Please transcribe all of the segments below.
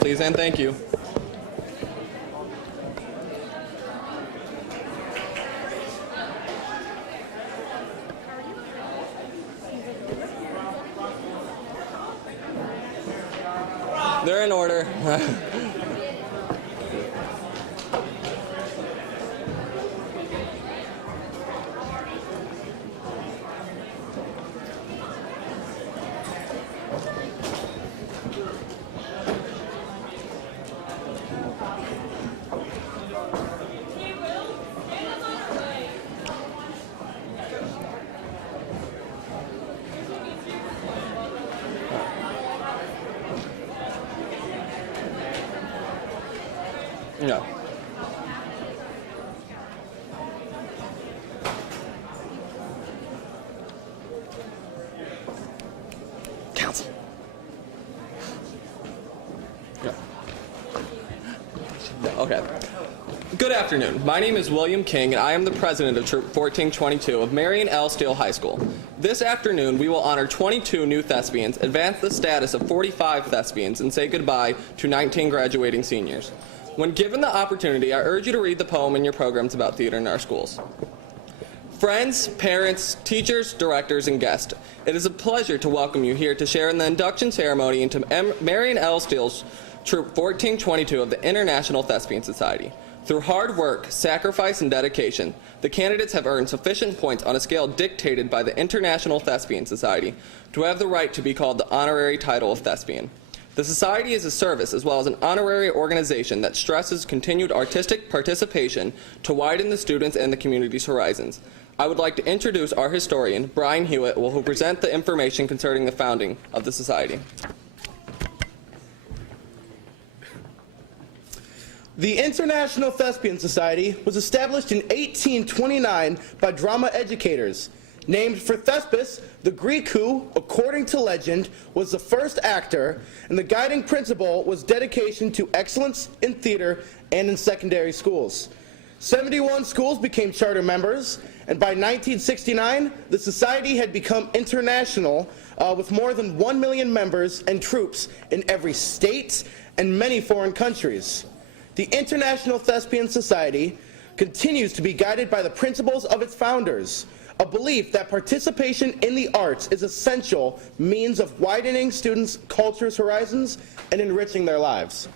Please and thank you. They're in order. Yeah. Council. Yeah. Okay. Good afternoon. My name is William King, and I am the president of Troop 1422 of Marion L. Steele High School. This afternoon, we will honor 22 new thespians, advance the status of 45 thespians, and say goodbye to 19 graduating seniors. When given the opportunity, I urge you to read the poem in your programs about theater in our schools. Friends, parents, teachers, directors, and guests, it is a pleasure to welcome you here to share in the induction ceremony into Marion L. Steele's Troop 1422 of the International Thespian Society. Through hard work, sacrifice, and dedication, the candidates have earned sufficient points on a scale dictated by the International Thespian Society to have the right to be called the honorary title of thespian. The Society is a service as well as an honorary organization that stresses continued artistic participation to widen the students' and the community's horizons. I would like to introduce our historian, Brian Hewitt, who will present the information concerning the founding of the Society. The International Thespian Society was established in 1829 by drama educators, named for Thespis, the Greek who, according to legend, was the first actor, and the guiding principle was dedication to excellence in theater and in secondary schools. 71 schools became charter members, and by 1969, the society had become international with more than 1 million members and troops in every state and many foreign countries. The International Thespian Society continues to be guided by the principles of its founders, a belief that participation in the arts is essential means of widening students' culture's horizons and enriching their lives.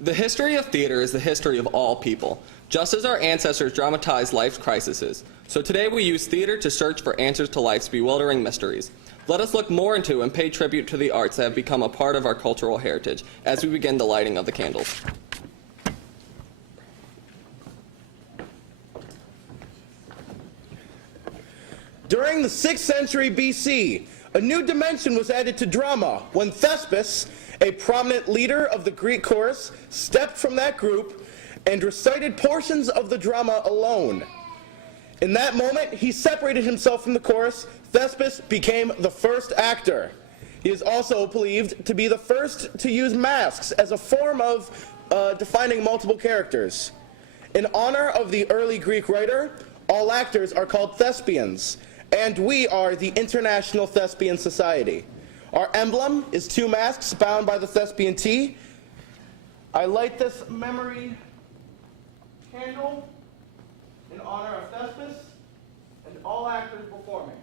The history of theater is the history of all people, just as our ancestors dramatized life's crises. So today we use theater to search for answers to life's bewildering mysteries. Let us look more into and pay tribute to the arts that have become a part of our cultural heritage as we begin the lighting of the candles. During the 6th century BC, a new dimension was added to drama when Thespis, a prominent leader of the Greek chorus, stepped from that group and recited portions of the drama alone. In that moment, he separated himself from the chorus. Thespis became the first actor. He is also believed to be the first to use masks as a form of defining multiple characters. In honor of the early Greek writer, all actors are called thespians, and we are the International Thespian Society. Our emblem is 2 masks bound by the thespian T. I light this memory candle in honor of Thespis and all actors performing.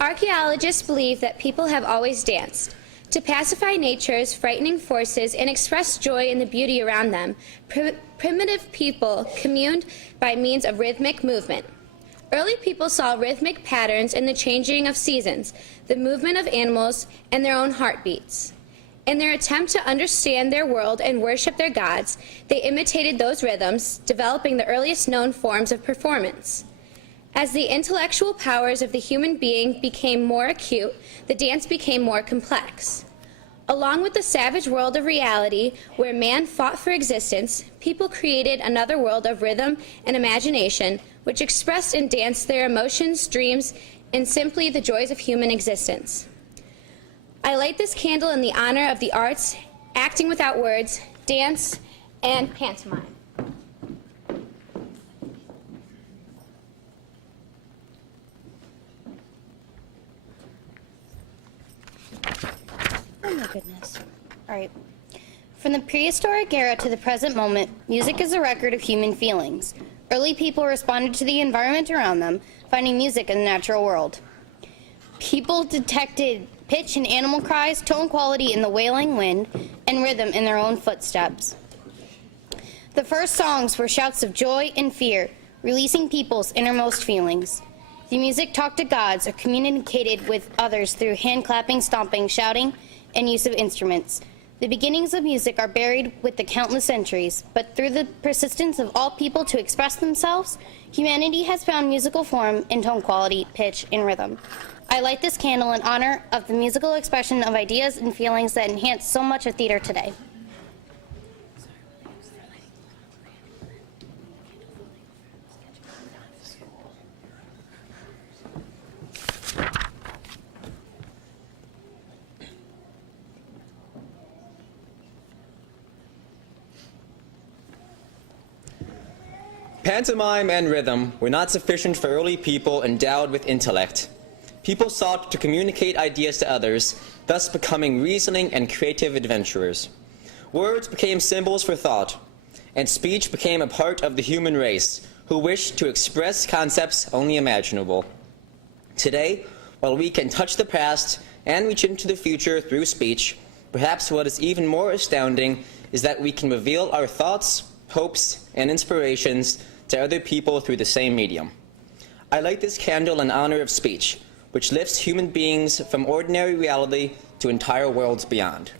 Archaeologists believe that people have always danced. To pacify nature's frightening forces and express joy in the beauty around them, primitive people communed by means of rhythmic movement. Early people saw rhythmic patterns in the changing of seasons, the movement of animals, and their own heartbeats. In their attempt to understand their world and worship their gods, they imitated those rhythms, developing the earliest known forms of performance. As the intellectual powers of the human being became more acute, the dance became more complex. Along with the savage world of reality, where man fought for existence, people created another world of rhythm and imagination, which expressed in dance their emotions, dreams, and simply the joys of human existence. I light this candle in the honor of the arts, acting without words, dance, and pantomime. Oh my goodness. All right. From the prehistoric era to the present moment, music is a record of human feelings. Early people responded to the environment around them, finding music in the natural world. People detected pitch in animal cries, tone quality in the wailing wind, and rhythm in their own footsteps. The first songs were shouts of joy and fear, releasing people's innermost feelings. The music talked to gods or communicated with others through hand clapping, stomping, shouting, and use of instruments. The beginnings of music are buried with the countless centuries, but through the persistence of all people to express themselves, humanity has found musical form in tone quality, pitch, and rhythm. I light this candle in honor of the musical expression of ideas and feelings that enhance so much of theater today. Pantomime and rhythm were not sufficient for early people endowed with intellect. People sought to communicate ideas to others, thus becoming reasoning and creative adventurers. Words became symbols for thought, and speech became a part of the human race, who wished to express concepts only imaginable. Today, while we can touch the past and reach into the future through speech, perhaps what is even more astounding is that we can reveal our thoughts, hopes, and inspirations to other people through the same medium. I light this candle in honor of speech, which lifts human beings from ordinary reality to entire worlds beyond.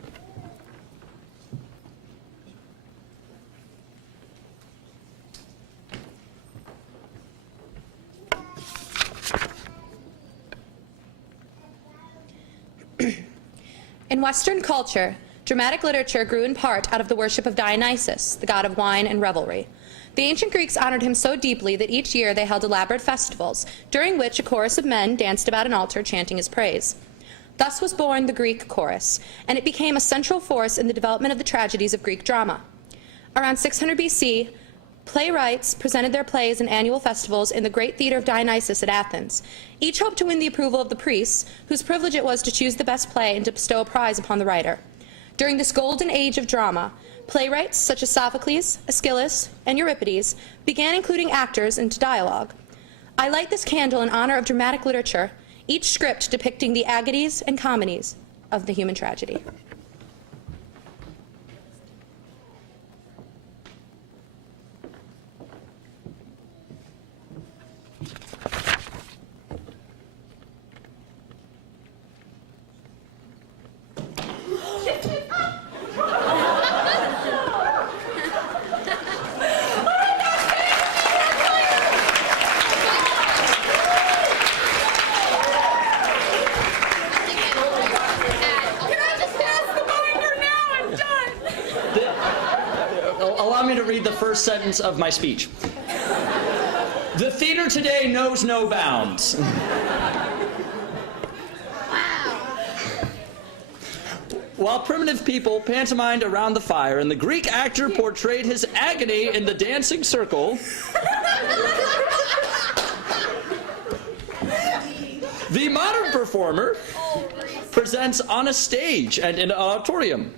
In Western culture, dramatic literature grew in part out of the worship of Dionysus, the god of wine and revelry. The ancient Greeks honored him so deeply that each year they held elaborate festivals, during which a chorus of men danced about an altar chanting his praise. Thus was born the Greek chorus, and it became a central force in the development of the tragedies of Greek drama. Around 600 BC, playwrights presented their plays in annual festivals in the great theater of Dionysus at Athens. Each hoped to win the approval of the priests, whose privilege it was to choose the best play and to bestow a prize upon the writer. During this golden age of drama, playwrights such as Sophocles, Aeschylus, and Euripides began including actors into dialogue. I light this candle in honor of dramatic literature, each script depicting the agonies and comedies of the human tragedy. Allow me to read the first sentence of my speech. The theater today knows no bounds. While primitive people pantomimed around the fire and the Greek actor portrayed his agony in the dancing circle, the modern performer presents on a stage and in an auditorium.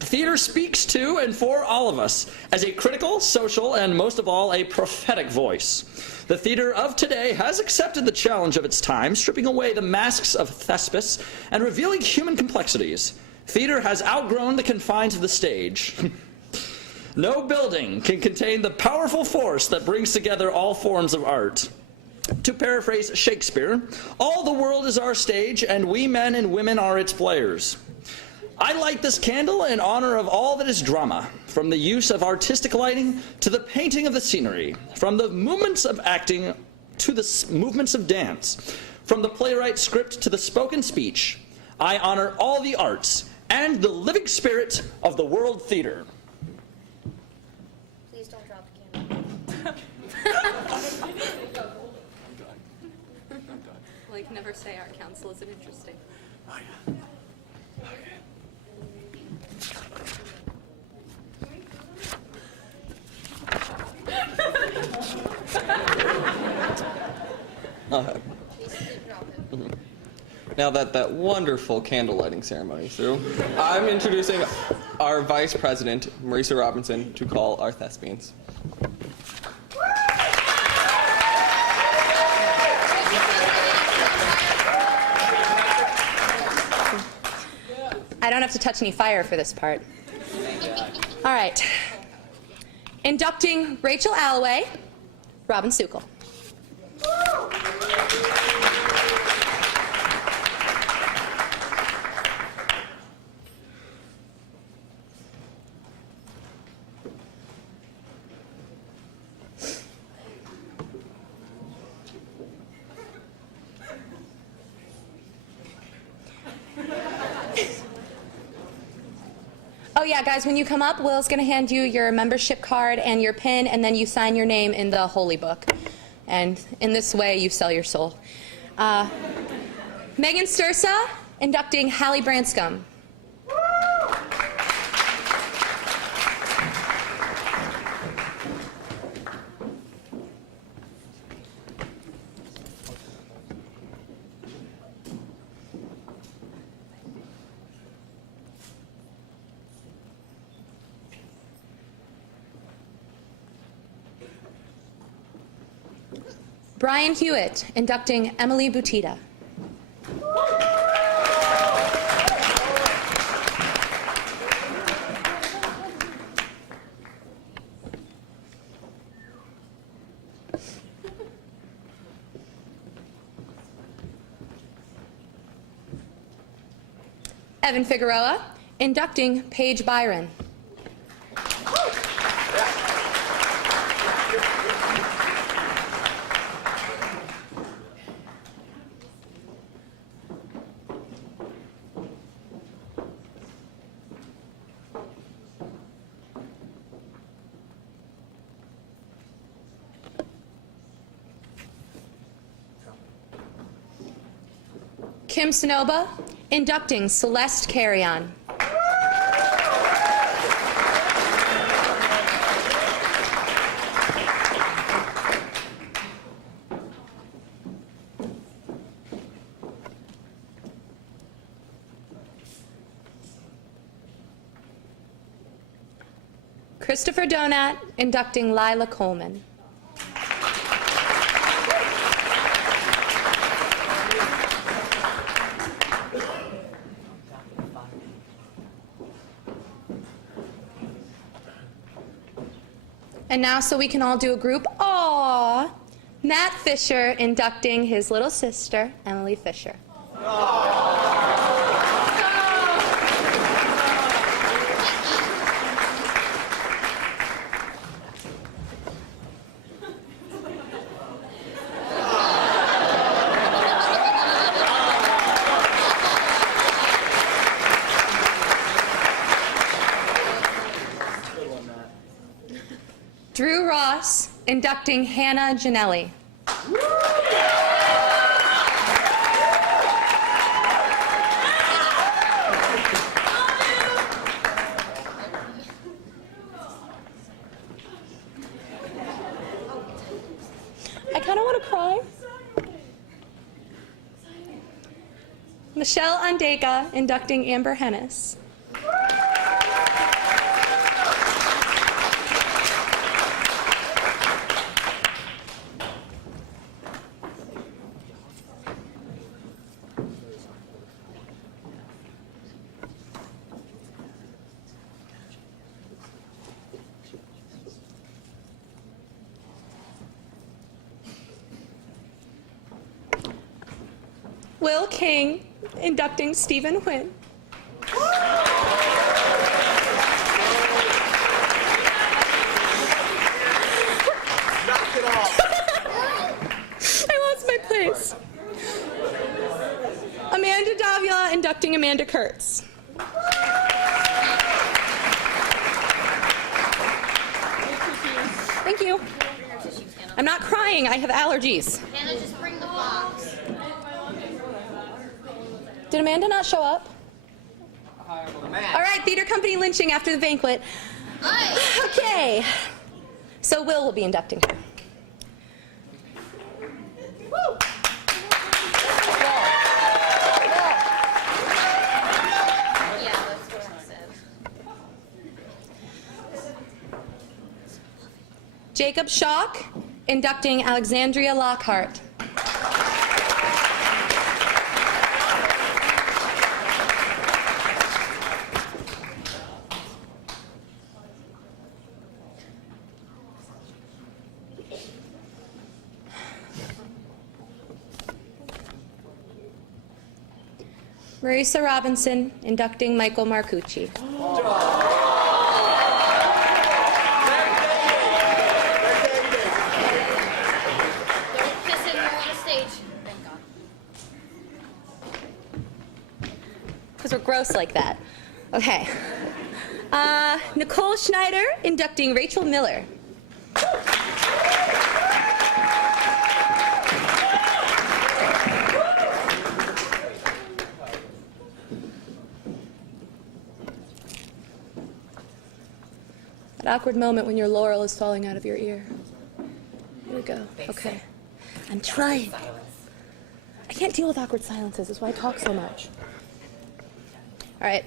Theater speaks to and for all of us as a critical, social, and most of all, a prophetic voice. The theater of today has accepted the challenge of its time, stripping away the masks of Thespis and revealing human complexities. Theater has outgrown the confines of the stage. No building can contain the powerful force that brings together all forms of art. To paraphrase Shakespeare, all the world is our stage, and we men and women are its players. I light this candle in honor of all that is drama, from the use of artistic lighting to the painting of the scenery, from the movements of acting to the movements of dance, from the playwright's script to the spoken speech. I honor all the arts and the living spirit of the world theater. Please don't drop the candle. Well, you can never say art council isn't interesting. Oh, yeah. Now that that wonderful candle lighting ceremony is through, I'm introducing our Vice President, Marisa Robinson, to call our thespians. I don't have to touch any fire for this part. All right. Inducting Rachel Alloway, Robin Sukol. Oh yeah, guys, when you come up, Will's going to hand you your membership card and your pin, and then you sign your name in the Holy Book. And in this way, you sell your soul. Megan Stursa, inducting Hallie Branscombe. Brian Hewitt, inducting Emily Butita. Evan Figueroa, inducting Paige Byron. Kim Sonoba, inducting Celeste Carrion. Christopher Donat, inducting Lila Coleman. And now, so we can all do a group, aww, Matt Fisher inducting his little sister, Emily Fisher. Drew Ross, inducting Hannah Janelli. I kind of want to cry. Michelle Andega, inducting Amber Hennis. Will King, inducting Stephen Wynn. I lost my place. Amanda Davila, inducting Amanda Kurtz. Thank you. I'm not crying, I have allergies. Hannah, just bring the box. Did Amanda not show up? All right, theater company lynching after the banquet. Okay. So will be inducting her. Jacob Schock, inducting Alexandria Lockhart. Marisa Robinson, inducting Michael Marcucci. Because we're gross like that. Okay. Nicole Schneider, inducting Rachel Miller. That awkward moment when your laurel is falling out of your ear. Here we go. Okay. I'm trying. I can't deal with awkward silences. That's why I talk so much. All right.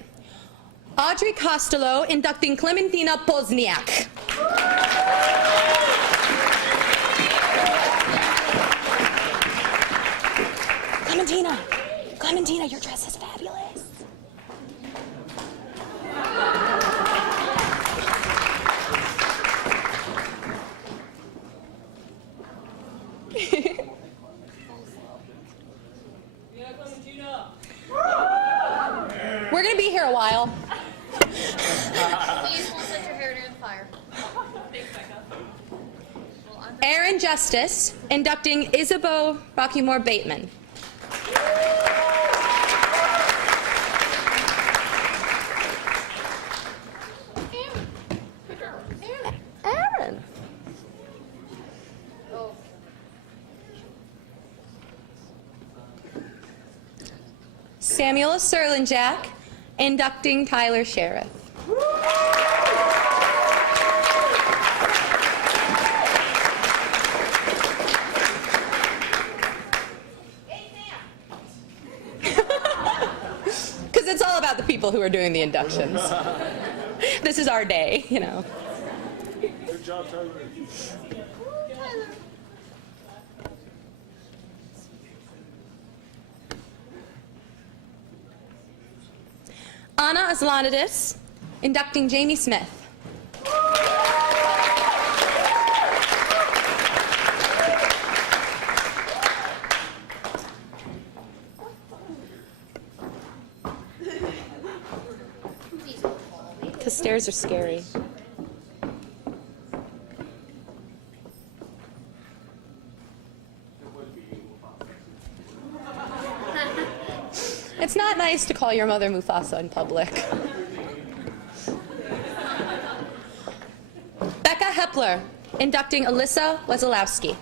Audrey Costello, inducting Clementina Pozniak. Clementina, your dress is fabulous. We're going to be here a while. Please won't set your hair near the fire. Aaron Justice, inducting Isabeau Rockymore Bateman. Aaron. Samuel Serlinjak, inducting Tyler Sheriff. Because it's all about the people who are doing the inductions. This is our day, you know. Good job, Tyler. Anna Aslanidis, inducting Jamie Smith. The stairs are scary. It's not nice to call your mother Mufasa in public. Becca Hepler, inducting Alyssa Wesolowski.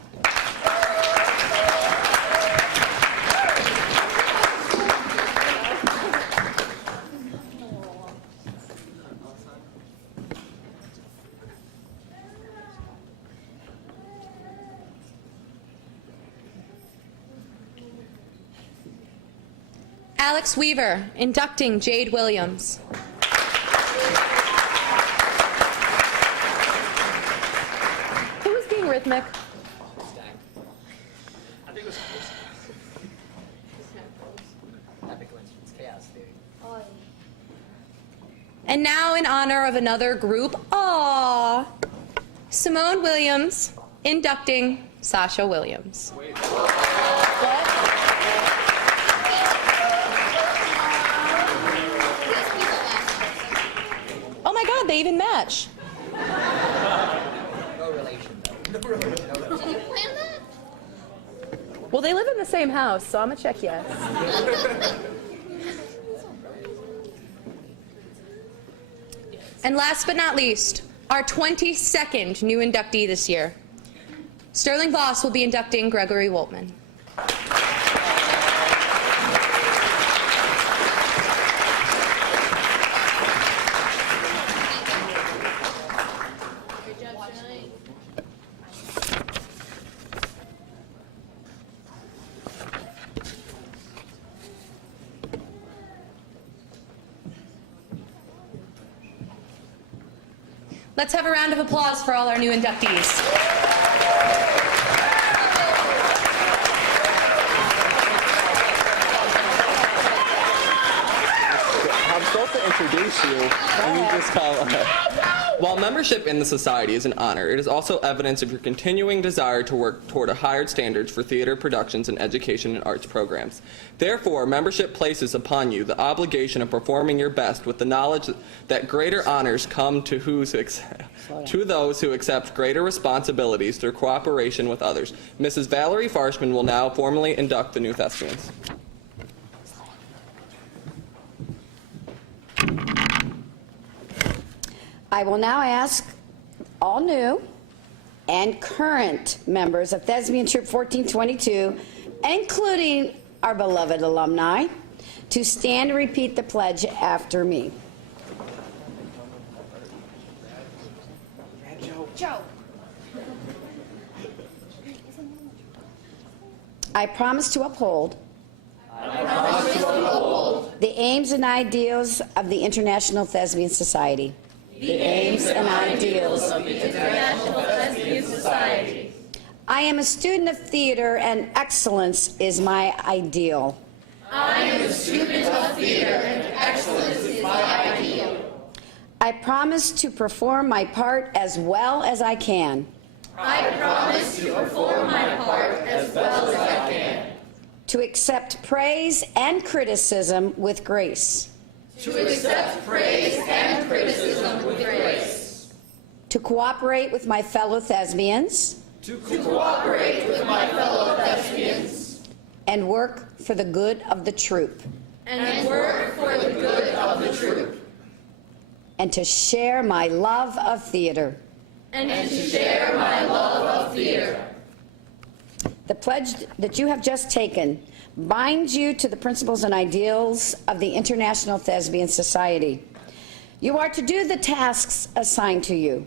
Alex Weaver, inducting Jade Williams. Who was being rhythmic? I think it was epic coincidence, chaos theory. And now in honor of another group, Simone Williams, inducting Sasha Williams. Oh my God, they even match. No relation, though. No relation. Did you plan that? Well, they live in the same house, so I'm gonna check yes. And last but not least, our 22nd new inductee this year. Sterling Voss will be inducting Gregory Woltman. Let's have a round of applause for all our new inductees. I'm supposed to introduce you, and you just call. While membership in the society is an honor, it is also evidence of your continuing desire to work toward a higher standards for theater productions and education and arts programs. Therefore, membership places upon you the obligation of performing your best with the knowledge that greater honors come to those who accept greater responsibilities through cooperation with others. Mrs. Valerie Farshman will now formally induct the new thespians. I will now ask all new and current members of Thespian Troupe 1422, including our beloved alumni, to stand and repeat the pledge after me. Joe. I promise to uphold the aims and ideals of the International Thespian Society. The aims and ideals of the International Thespian Society. I am a student of theater, and excellence is my ideal. I am a student of theater, and excellence is my ideal. I promise to perform my part as well as I can. I promise to perform my part as well as I can. To accept praise and criticism with grace. To accept praise and criticism with grace. To cooperate with my fellow thespians. To cooperate with my fellow thespians. And work for the good of the troupe. And work for the good of the troupe. And to share my love of theater. And to share my love of theater. The pledge that you have just taken binds you to the principles and ideals of the International Thespian Society. You are to do the tasks assigned to you.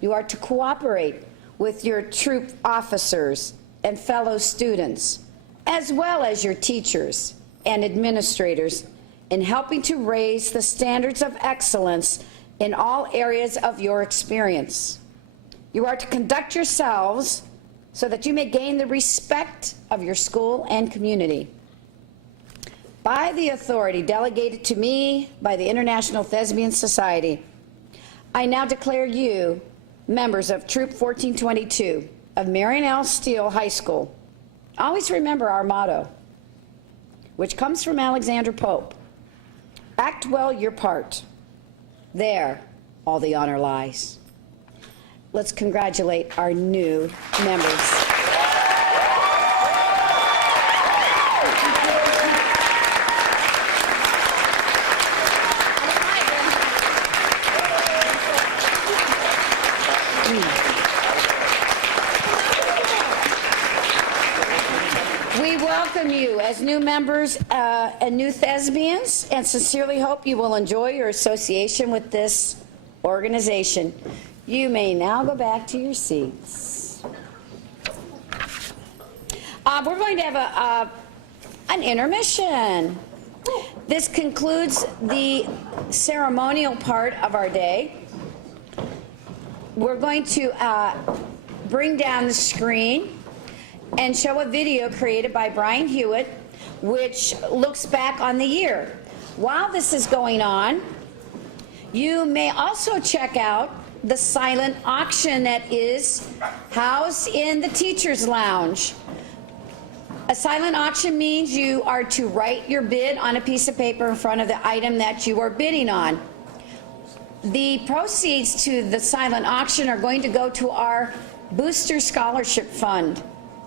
You are to cooperate with your troop officers and fellow students, as well as your teachers and administrators, in helping to raise the standards of excellence in all areas of your experience. You are to conduct yourselves so that you may gain the respect of your school and community. By the authority delegated to me by the International Thespian Society, I now declare you members of Troop 1422 of Marion L. Steele High School. Always remember our motto, which comes from Alexander Pope. Act well your part. There, all the honor lies. Let's congratulate our new members. We welcome you as new members and new thespians, and sincerely hope you will enjoy your association with this organization. You may now go back to your seats. We're going to have an intermission. This concludes the ceremonial part of our day. We're going to bring down the screen and show a video created by Brian Hewitt, which looks back on the year. While this is going on, you may also check out the silent auction that is housed in the Teacher's Lounge. A silent auction means you are to write your bid on a piece of paper in front of the item that you are bidding on. The proceeds to the silent auction are going to go to our Booster Scholarship Fund.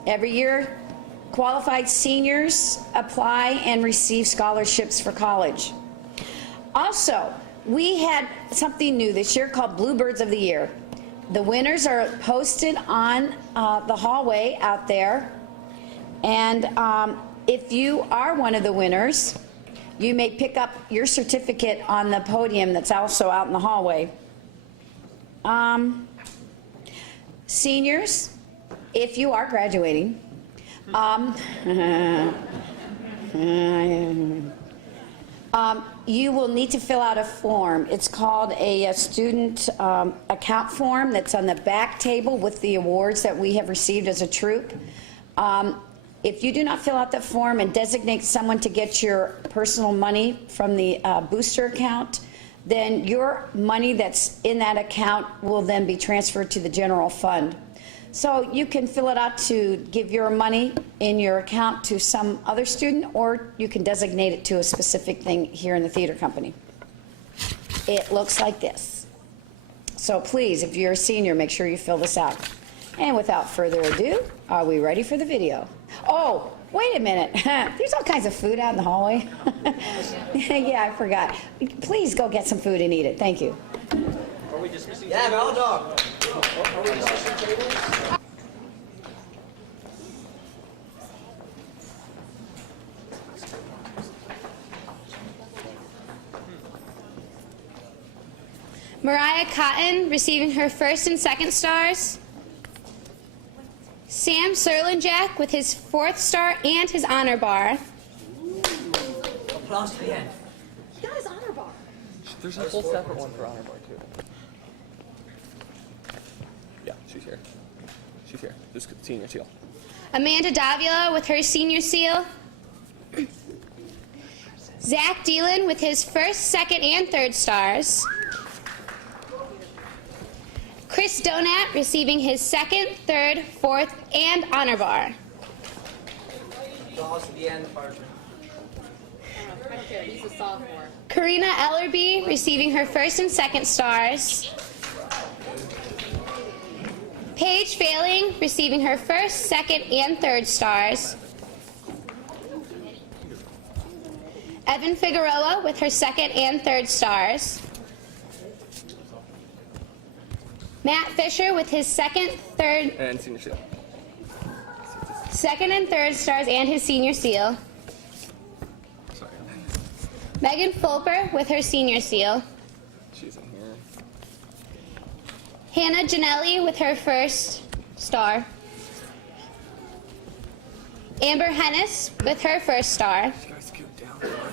Every year, qualified seniors apply and receive scholarships for college. Also, we had something new this year called Bluebirds of the Year. The winners are posted on the hallway out there. And if you are one of the winners, you may pick up your certificate on the podium that's also out in the hallway. Seniors, if you are graduating, You will need to fill out a form. It's called a student account form that's on the back table with the awards that we have received as a troop. If you do not fill out that form and designate someone to get your personal money from the booster account, then your money that's in that account will then be transferred to the general fund. So you can fill it out to give your money in your account to some other student, or you can designate it to a specific thing here in the theater company. It looks like this. So please, if you're a senior, make sure you fill this out. And without further ado, are we ready for the video? Oh, wait a minute. There's all kinds of food out in the hallway. Yeah, I forgot. Please go get some food and eat it. Thank you. Yeah, all dog. Mariah Cotton receiving her first and second stars. Sam Serlinjak with his 4th star and his honor bar. Applause to the end. He got his honor bar. There's a whole separate one for honor bar too. Yeah, she's here. She's here. This senior seal. Amanda Davila with her senior seal. Zach Dealin with his 1st, 2nd, and 3rd stars. Chris Donat receiving his 2nd, 3rd, 4th, and honor bar. Applause to the end, partner. I don't care. He's a sophomore. Karina Ellerby receiving her 1st and 2nd stars. Paige Failing receiving her 1st, 2nd, and 3rd stars. Evan Figueroa with her 2nd and 3rd stars. Matt Fisher with his 2nd, 3rd, And senior seal. 2nd and 3rd stars and his senior seal. Sorry. Megan Fulper with her senior seal. She's in here. Hannah Janelli with her 1st star. Amber Hennis with her 1st star. You guys scoot down farther.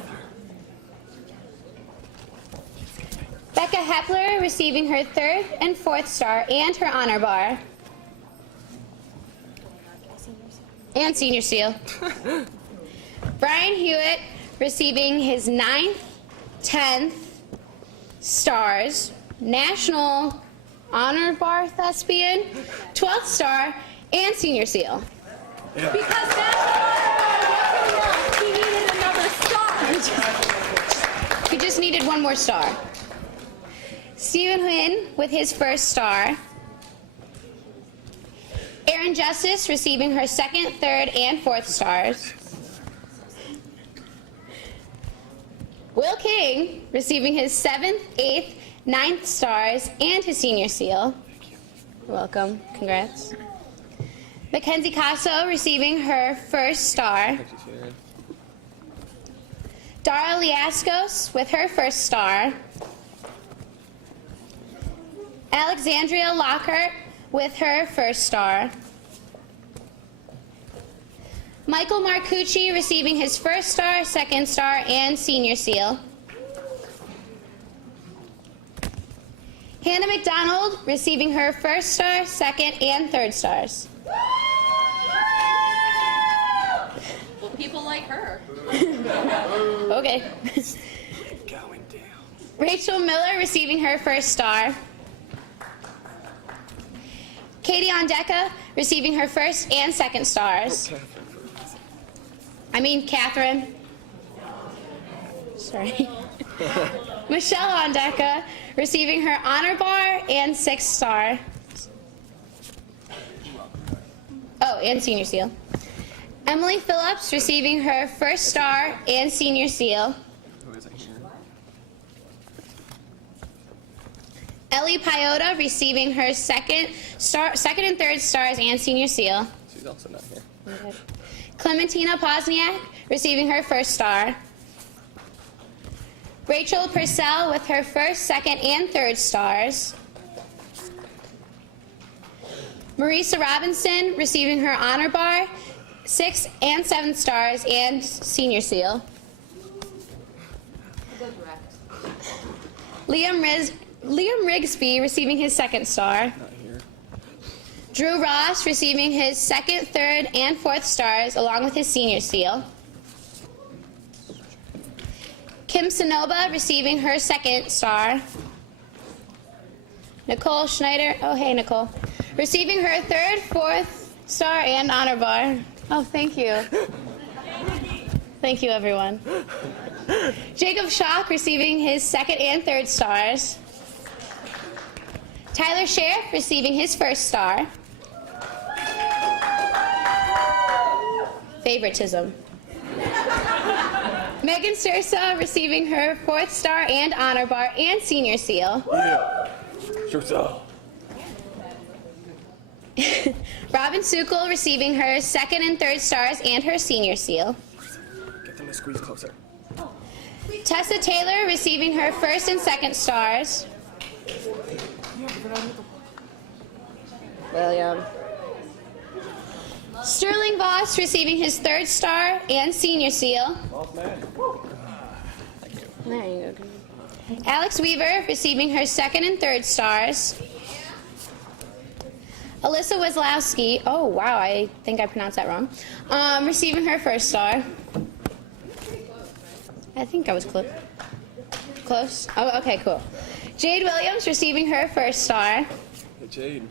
Becca Hepler receiving her 3rd and 4th star and her honor bar. And senior seal. Brian Hewitt receiving his 9th, 10th stars, National Honor Bar Thespian, 12th star, and senior seal. Because that's he needed another star. He just needed one more star. Stephen Huynh with his 1st star. Erin Justice receiving her 2nd, 3rd, and 4th stars. Will King receiving his 7th, 8th, 9th stars and his senior seal. You're welcome. Congrats. Mackenzie Casso receiving her 1st star. She's here. Dara Liascos with her 1st star. Alexandria Lockhart with her 1st star. Michael Marcucci receiving his 1st star, 2nd star, and senior seal. Hannah McDonald receiving her 1st star, 2nd, and 3rd stars. Well, people like her. Okay. Going down. Rachel Miller receiving her 1st star. Katie Ondeka receiving her 1st and 2nd stars. Catherine. Sorry. Michelle Ondeka receiving her honor bar and 6th star. Oh, and senior seal. Emily Phillips receiving her 1st star and senior seal. Who is it here? Ellie Piota receiving her 2nd and 3rd stars and senior seal. She's also not here. Clementina Pozniak receiving her 1st star. Rachel Purcell with her 1st, 2nd, and 3rd stars. Marisa Robinson receiving her honor bar, 6th and 7th stars, and senior seal. Liam Rigsby receiving his second star. Drew Ross receiving his second, third, and fourth stars along with his senior seal. Kim Sonoba receiving her second star. Nicole Schneider, oh hey Nicole, receiving her third, fourth star and honor bar. Oh, thank you. Thank you, everyone. Jacob Schock receiving his second and third stars. Tyler Sheriff receiving his first star. Favoritism. Megan Sursa receiving her fourth star and honor bar and senior seal. Yeah. Sursa. Robin Sukul receiving her second and third stars and her senior seal. Get them to squeeze closer. Tessa Taylor receiving her first and second stars. William. Sterling Voss receiving his third star and senior seal. There you go. Alex Weaver receiving her second and third stars. Alyssa Wazlowski, oh wow, I think I pronounced that wrong, receiving her first star. I think I was close. Oh, okay, cool. Jade Williams receiving her first star. Hey, Jade.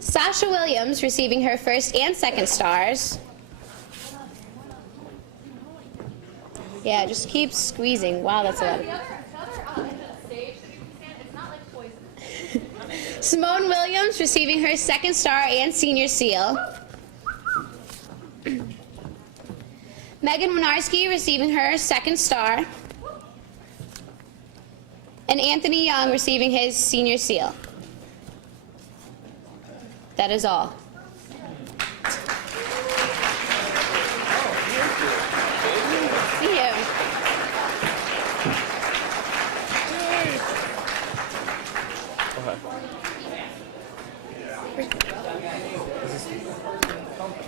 Sasha Williams receiving her first and second stars. Yeah, just keep squeezing. Wow, that's a lot. Simone Williams receiving her second star and senior seal. Megan Winarski receiving her second star. And Anthony Young receiving his senior seal. That is all. See you.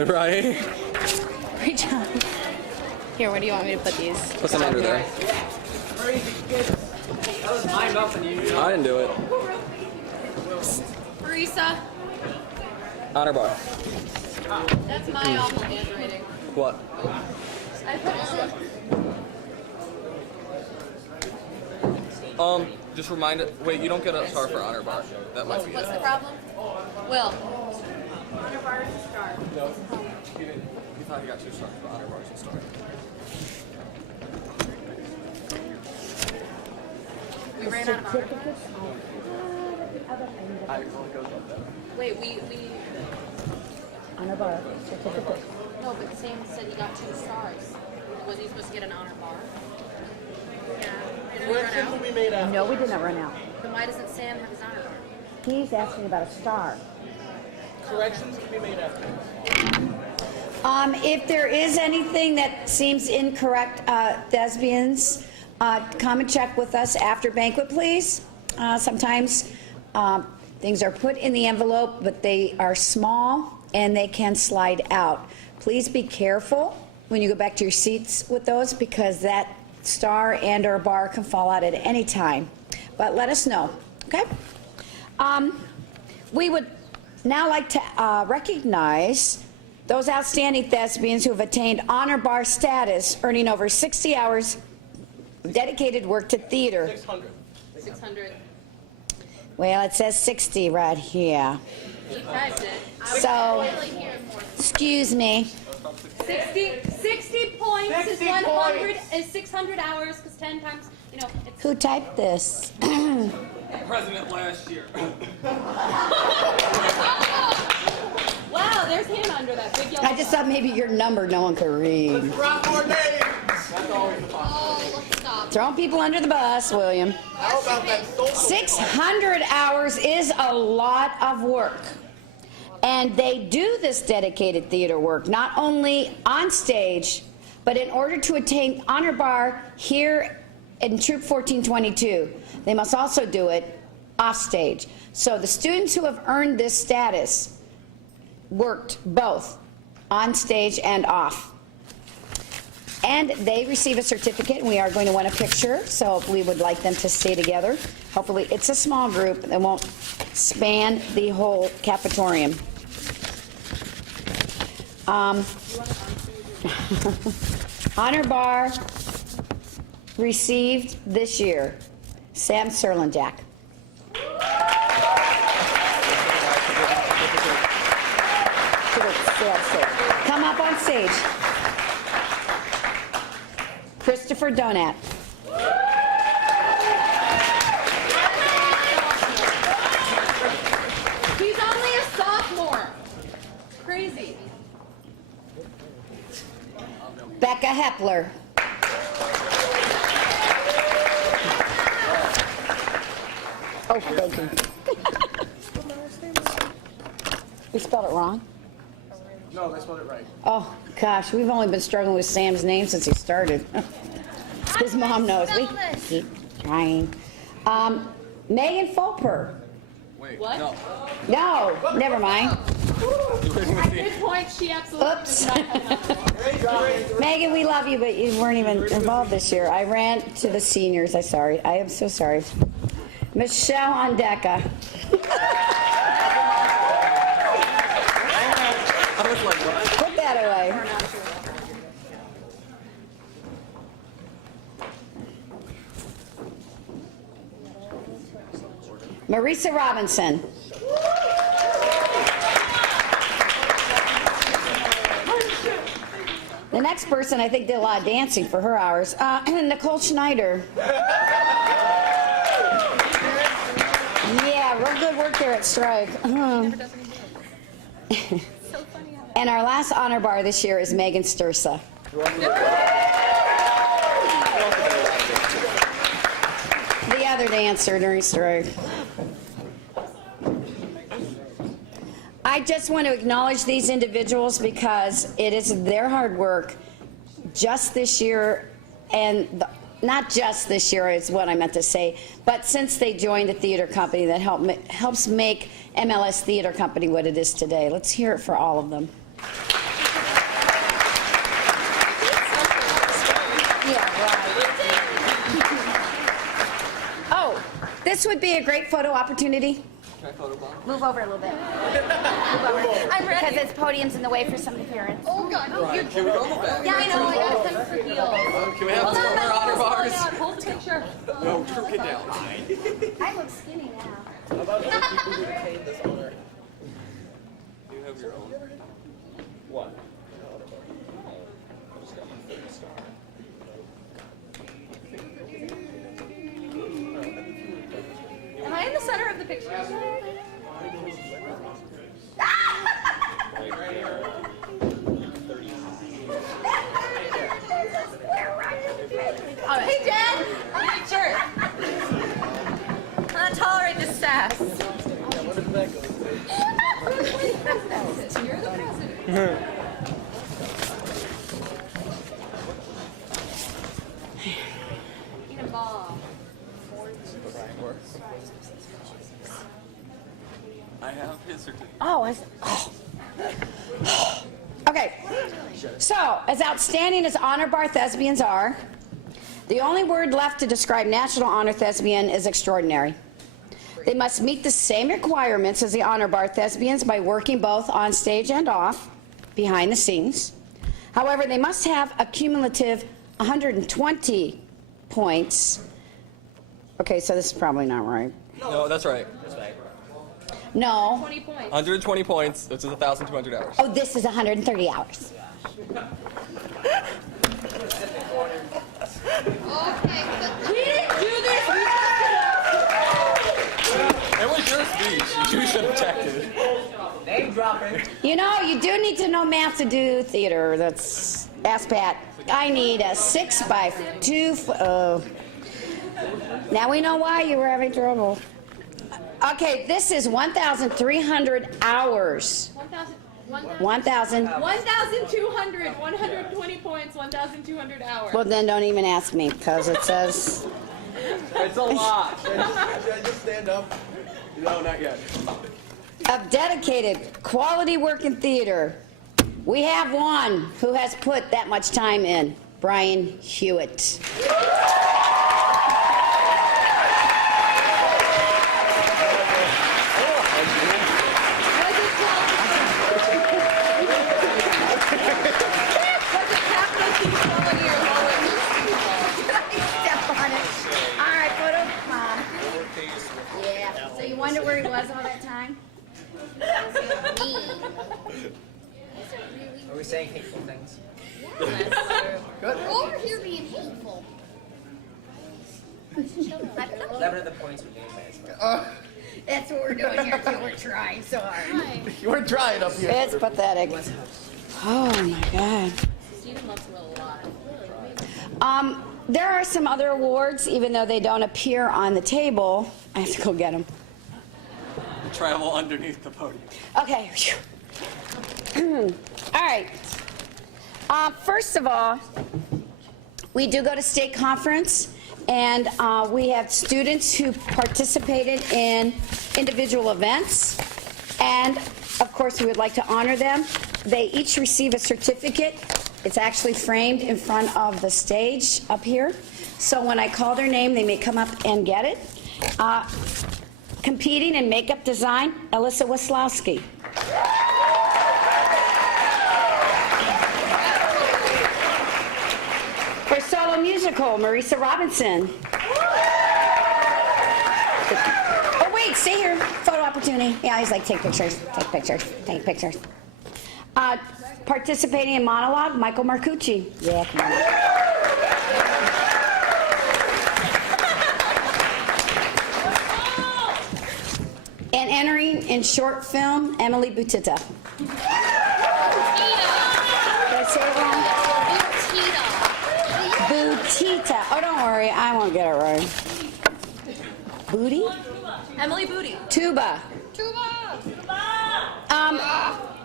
Right? Great job. Here, where do you want me to put these? Put some under there. I didn't do it. Marisa, Honor bar. that's my awful handwriting. What? I put it Just remind it. Wait, you don't get a star for honor bar. That might be What's it. the problem? Will. No. He thought he got 2 stars for honor bars and star. We ran out of honor. Wait, we. Honor bar, certificate. No, but Sam said he got 2 stars. Was he supposed to get an honor bar? Yeah. Did we run out? Will be made after. No, we did not run out. Then why doesn't Sam have his honor bar? He's asking about a star. Corrections can be made after. If there is anything that seems incorrect, Thespians, come and check with us after banquet, please. Sometimes things are put in the envelope, but they are small and they can slide out. Please be careful when you go back to your seats with those, because that star and or bar can fall out at any time. But let us know, okay? We would now like to recognize those outstanding thespians who have attained honor bar status, earning over 60 hours of dedicated work to theater. 600. Well, it says 60 right here. He typed it. So, excuse me. 60 points is 100 is 600 hours because 10 times, it's Who typed this? President last year. wow, there's him under that big yellow. I just thought maybe your number no one could read. Drop more names. Oh, stop. Throwing people under the bus, William. How about that social? 600 hours is a lot of work. And they do this dedicated theater work, not only on stage, but in order to attain honor bar here in Troop 1422, they must also do it off stage. So the students who have earned this status worked both on stage and off. And they receive a certificate, and we are going to want a picture, so we would like them to stay together. Hopefully, it's a small group that won't span the whole cafetorium. Honor bar received this year, Sam Serlinjak. Come up on stage. Christopher Donat. He's only a sophomore. Crazy. Becca Hepler. Oh, thank you. We spelled it wrong? No, they spelled it right. Oh, gosh, we've only been struggling with Sam's name since he started. His mom knows. We keep trying. Megan Fulper. Wait, What? no. No, never mind. At this point, she absolutely Oops. does not have Megan, we love you, but you weren't even involved this year. I ran to the seniors. I'm sorry. I am so sorry. Michelle Ondeka. I was like, what? Put that away. Marisa Robinson. The next person, I think, did a lot of dancing for her hours. Nicole Schneider. Yeah, real good work there at Strike. And our last honor bar this year is Megan Stursa. The other dancer during Strike. I just want to acknowledge these individuals because it is their hard work just this year, and not just this year is what I meant to say, but since they joined the theater company that helps make MLS Theater Company what it is today. Let's hear it for all of them. Yeah, right. Oh, this would be a great photo opportunity. Can I photo bomb? Move over a little bit. Move over. I'm ready. Because this podium's in the way for some appearance. Oh, God. Oh, Right, can we go in the back? yeah, I know. I got some for heels. Can we have some more honor bars? Hold the picture. No, get down. I look skinny now. How about those people who retain this honor? You have your own. What? Am I in the center of the picture? Hey, Dad! I'm sure. I don't tolerate this sass. You're the president. Eat a ball. I have his certificate. Okay, so as outstanding as honor bar thespians are, the only word left to describe National Honor Thespian is extraordinary. They must meet the same requirements as the honor bar thespians by working both on stage and off, behind the scenes. However, they must have a cumulative 120 points. Okay, so this is probably not right. No, that's right. No. 20 points. 120 points, which is 1,200 hours. Oh, this is 130 hours. Okay, we didn't do this. We It was your speech. You should have checked it. Name dropping. You know, you do need to know math to do theater. That's, ask Pat. I need a 6 by 2. Now we know why you were having trouble. Okay, this is 1,300 hours. 1,000. 1,200. 120 points. 1,200 hours. Well, then don't even ask me because it says. It's a lot. Should I just stand up? No, not yet. Of dedicated, quality work in theater. We have one who has put that much time in. Brian Hewitt. Step on it. All right, photo, Mom. Yeah. So you wonder where he was all that time? Are we saying hateful things? We're over here being hateful. 11 of the points were made. That's what we're doing here too. We're trying so hard. You were trying up here. It's pathetic. Oh my God. Steven loves Will a lot. There are some other awards, even though they don't appear on the table. I have to go get them. Travel underneath the podium. Okay. All right. First of all, we do go to state conference, and we have students who participated in individual events, and of course we would like to honor them. They each receive a certificate. It's actually framed in front of the stage up here, so when I call their name, they may come up and get it. Competing in makeup design, Alyssa Waslowski. For solo musical, Marisa Robinson. Oh wait, stay here. Photo opportunity. Yeah, he's like, take pictures, take pictures, take pictures. Participating in monologue, Michael Marcucci. Yeah, come on. And entering in short film, Emily Butita. Did I say it wrong? Butita. Oh, don't worry, I won't get it right. Booty? Emily Booty. Tuba.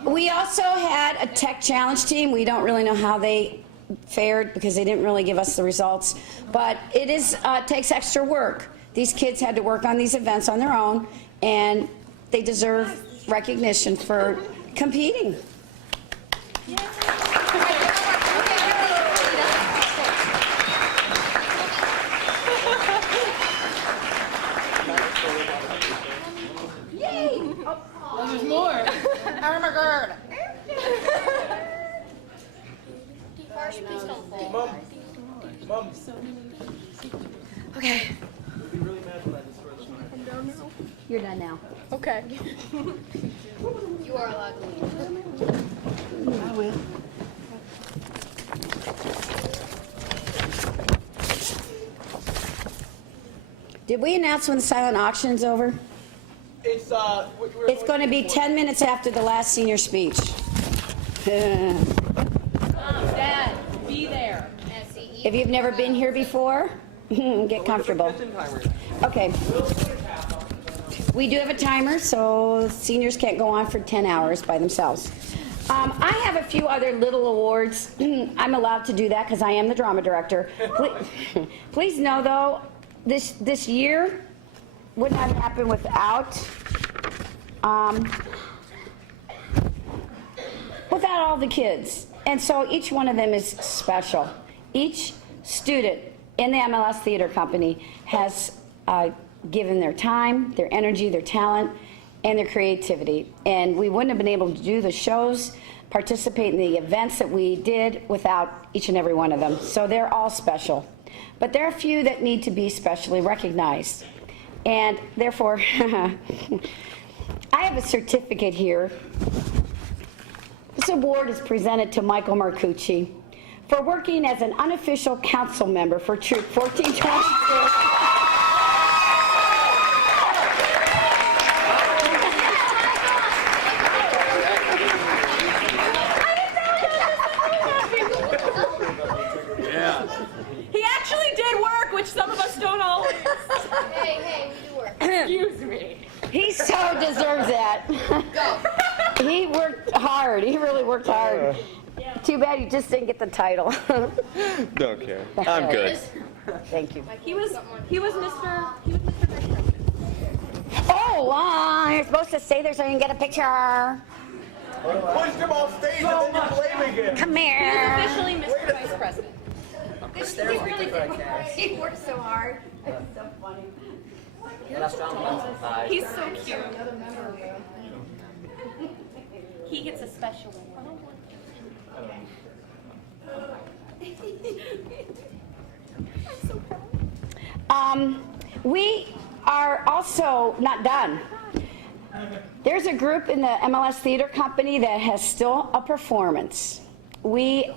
We also had a tech challenge team. We don't really know how they fared because they didn't really give us the results. But it is takes extra work. These kids had to work on these events on their own, and they deserve recognition for competing. Yay! There's more. Oh my God. Mom. Okay. You're done now. Okay. You are allowed to leave. I will. Did we announce when the silent auction's over? It's It's going to be 10 minutes after the last senior speech. Dad, be there. If you've never been here before, get comfortable. Okay. We do have a timer, so seniors can't go on for 10 hours by themselves. I have a few other little awards. I'm allowed to do that because I am the drama director. Please know, though, this year wouldn't have happened without all the kids. And so each one of them is special. Each student in the MLS Theater Company has given their time, their energy, their talent, and their creativity. And we wouldn't have been able to do the shows, participate in the events that we did without each and every one of them. So they're all special. But there are a few that need to be specially recognized. And therefore, I have a certificate here. This award is presented to Michael Marcucci for working as an unofficial council member for Troop 1422. He actually did work, which some of us don't always. Hey, we do work. Excuse me. He so deserves that. Go. He worked hard. He really worked hard. Too bad you just didn't get the title. Don't care. I'm good. Thank you. He was Mr. President. Oh, you're supposed to stay there so you can get a picture. pushed him off stage and then you're blaming him. Come He's here. officially Mr. Vice President. This he really did. He worked so hard. It's so funny. He's so cute. He gets a special one. We are also not done. There's a group in the MLS Theater Company that has still a performance. We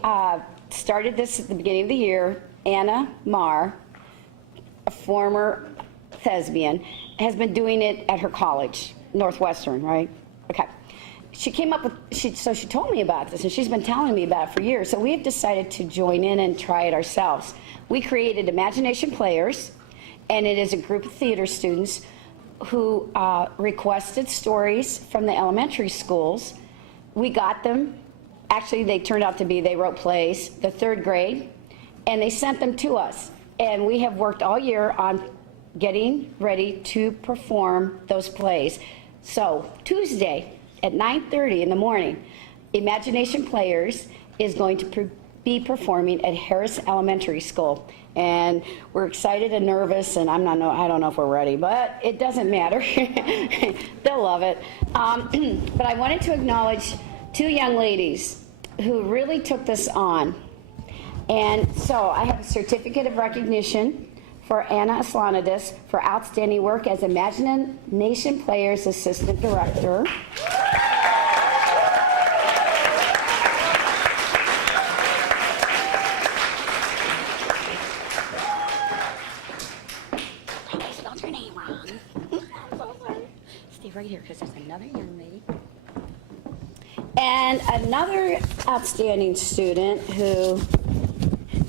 started this at the beginning of the year. Anna Marr, a former thespian, has been doing it at her college, Northwestern, right? Okay. She came up with, so she told me about this, and she's been telling me about it for years. So we have decided to join in and try it ourselves. We created Imagination Players, and it is a group of theater students who requested stories from the elementary schools. We got them. Actually, they turned out to be, they wrote plays, the third grade, and they sent them to us. And we have worked all year on getting ready to perform those plays. So Tuesday at 9:30 in the morning, Imagination Players is going to be performing at Harris Elementary School. And we're excited and nervous, and I don't know if we're ready, but it doesn't matter. They'll love it. But I wanted to acknowledge two young ladies who really took this on. And so I have a certificate of recognition for Anna Aslanidis for outstanding work as Imagination Players Assistant Director. I spelled your name wrong. Stay right here because there's another young lady. And another outstanding student who,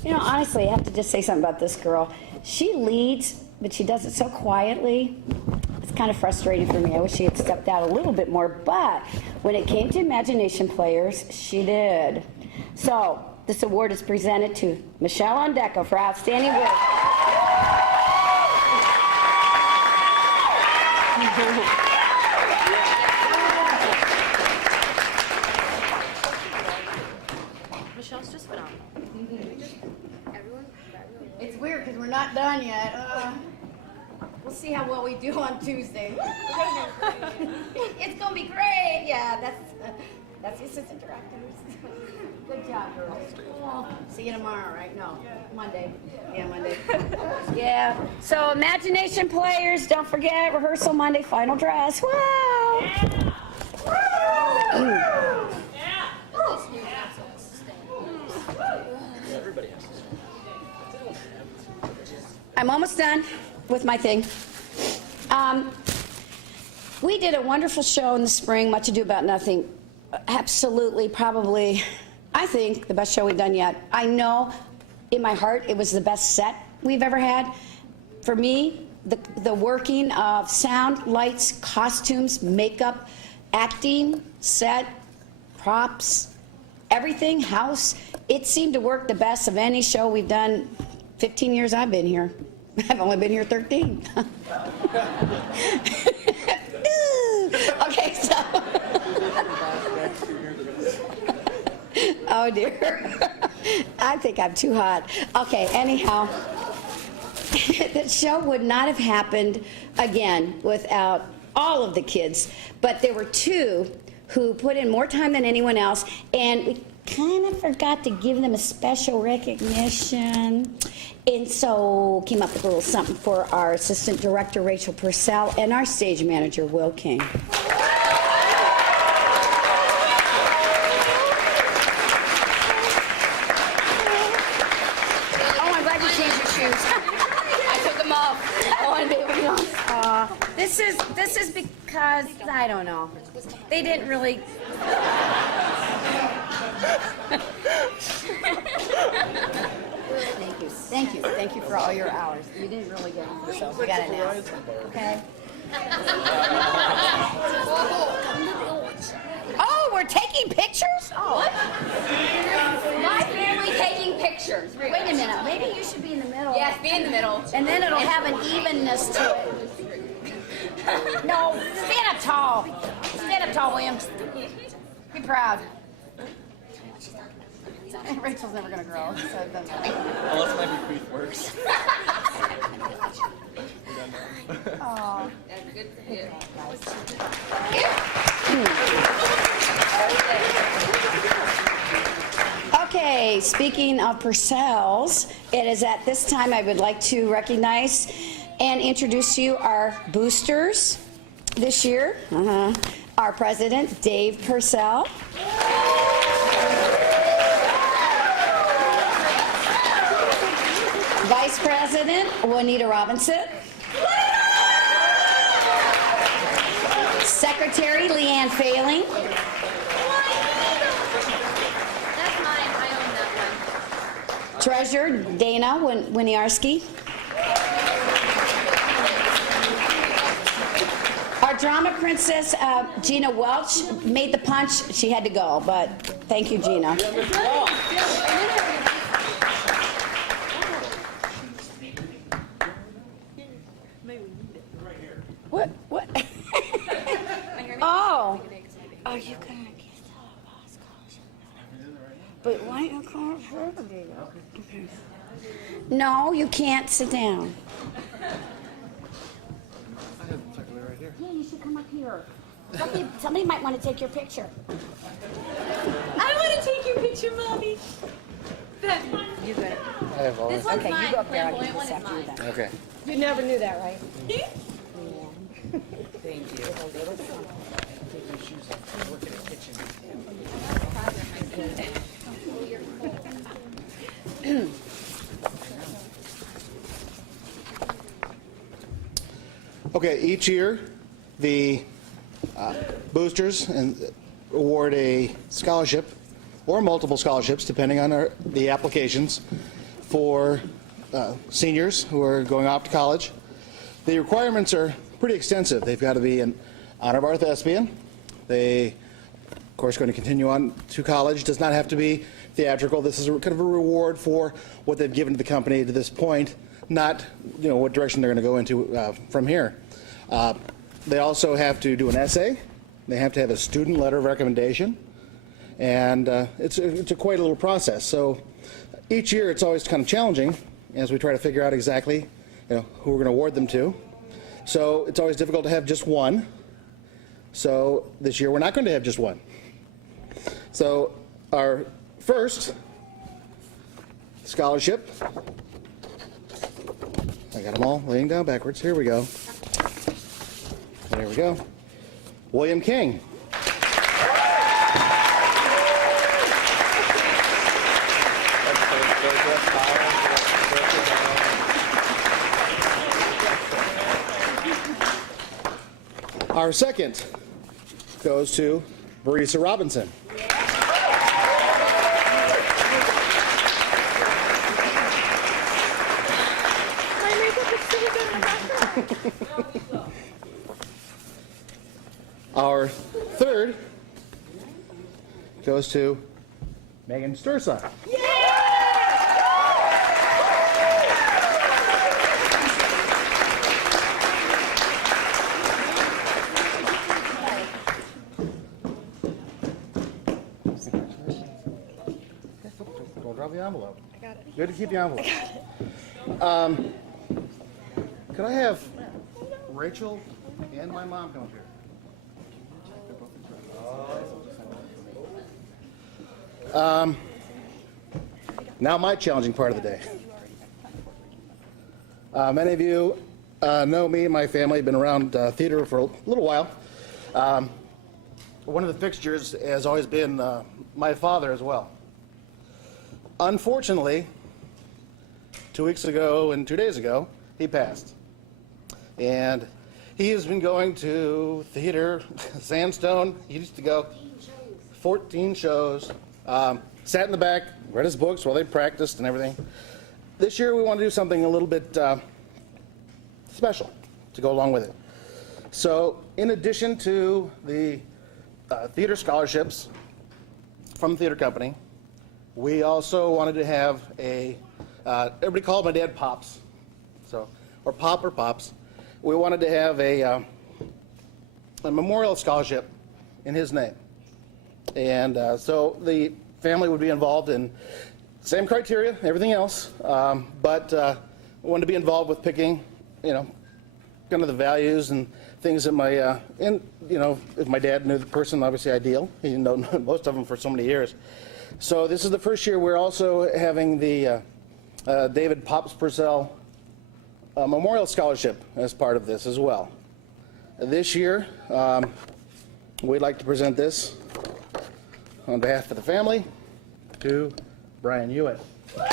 honestly, I have to just say something about this girl. She leads, but she does it so quietly. It's kind of frustrating for me. I wish she had stepped out a little bit more, but when it came to Imagination Players, she did. So this award is presented to Michelle Ondeco for outstanding work. Michelle's just phenomenal. It's weird because we're not done yet. We'll see how well we do on Tuesday. It's gonna be great. Yeah, that's the assistant directors. Good job, girls. Oh, see you tomorrow, right? No, Monday. Yeah, Monday. Yeah. So Imagination Players, don't forget rehearsal Monday, final dress. Wow. I'm almost done with my thing. We did a wonderful show in the spring, Much Ado About Nothing. Absolutely, probably, I think, the best show we've done yet. I know in my heart it was the best set we've ever had. For me, the working of sound, lights, costumes, makeup, acting, set, props, everything, house, it seemed to work the best of any show we've done 15 years I've been here. I've only been here 13. Okay, so. Oh dear. I think I'm too hot. Okay, anyhow. The show would not have happened again without all of the kids, but there were two who put in more time than anyone else, and we kind of forgot to give them a special recognition. And so came up with a little something for our assistant director, Rachel Purcell, and our stage manager, Will King. Oh, I'm glad you changed your shoes. I took them off. I wanted to be able to know. This is because, I don't know. They didn't really... Thank you for all your hours. You didn't really get it, so we got it now. Okay. Oh, we're taking pictures? Oh. What? My family taking pictures. Wait a minute. Maybe you should be in the middle. Yes, be in the middle. And then it'll have an evenness to it. No, stand up tall. Stand up tall, William. Be proud. Rachel's never gonna grow, so it doesn't matter. Unless my bequeath works. Aw. Okay, speaking of Purcells, it is at this time I would like to recognize and introduce to you our boosters this year. Our president, Dave Purcell. Vice President, Juanita Robinson. Secretary, Leanne Failing. That's mine. I own that one. Treasurer, Dana Winiarski. Our drama princess, Gina Welch, made the punch. She had to go, but thank you, Gina. What? What? Oh, you couldn't get the scholarship. But why don't you call it her? Okay. No, you can't sit down. Yeah, you should come up here. Somebody might want to take your picture. I want to take your picture, Mommy. You good? I have all This one's Okay, mine. you go up there. I'll Flamboyant get this one is after you mine. then. Okay. You never knew that, right? Thank you. Okay, each year the boosters award a scholarship or multiple scholarships, depending on the applications, for seniors who are going off to college. The requirements are pretty extensive. They've got to be an honor bar thespian. They, of course, going to continue on to college. Does not have to be theatrical. This is kind of a reward for what they've given to the company to this point, not what direction they're going to go into from here. They also have to do an essay. They have to have a student letter of recommendation, and it's quite a little process. So each year it's always kind of challenging as we try to figure out exactly who we're going to award them to. So it's always difficult to have just one. So this year we're not going to have just one. So our first scholarship, I got them all laying down backwards. Here we go. There we go. William King. Our second goes to Marisa Robinson. Our third goes to Megan Stursa. Don't drop the envelope. I got it. Good to keep the envelope. Could I have Rachel and my mom come up here? Now my challenging part of the day. Many of you know me and my family have been around theater for a little while. One of the fixtures has always been my father as well. Unfortunately, 2 weeks ago and 2 days ago, he passed. And he has been going to theater, Sandstone. He used to go 14 shows. Sat in the back, read his books while they practiced and everything. This year we want to do something a little bit special to go along with it. So in addition to the theater scholarships from the theater company, we also wanted to have everybody called my dad Pops, or Pop or Pops. We wanted to have a memorial scholarship in his name. And so the family would be involved in same criteria, everything else, but wanted to be involved with picking, kind of the values and things that if my dad knew the person, obviously ideal. He didn't know most of them for so many years. So this is the first year we're also having the David Pops Purcell Memorial Scholarship as part of this as well. This year, we'd like to present this on behalf of the family to Brian Hewitt. We'll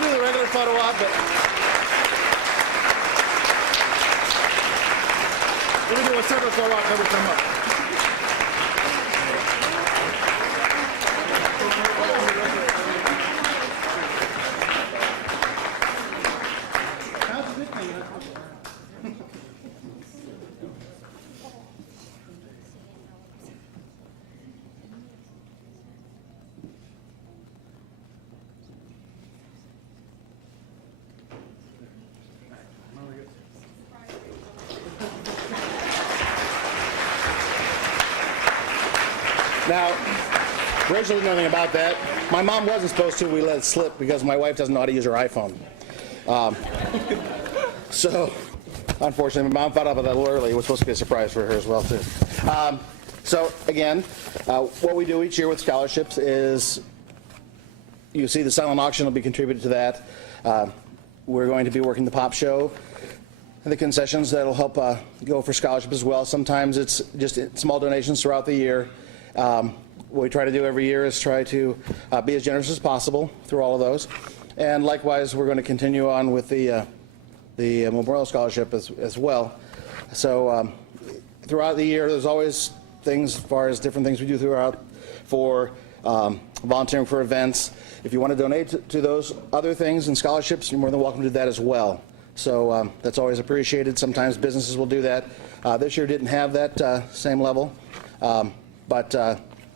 do the regular photo op, but we're going to do a separate photo op every come up. Now, Rachel didn't know anything about that. My mom wasn't supposed to. We let it slip because my wife doesn't know how to use her iPhone. So, unfortunately, my mom found out about that a little early. It was supposed to be a surprise for her as well, too. So, again, what we do each year with scholarships is, you see the silent auction will be contributed to that. We're going to be working the pop show and the concessions that'll help go for scholarship as well. Sometimes it's just small donations throughout the year. What we try to do every year is try to be as generous as possible through all of those. And likewise, we're going to continue on with the Memorial Scholarship as well. So throughout the year, there's always things as far as different things we do throughout for volunteering for events. If you want to donate to those other things and scholarships, you're more than welcome to do that as well. So that's always appreciated. Sometimes businesses will do that. This year didn't have that same level. But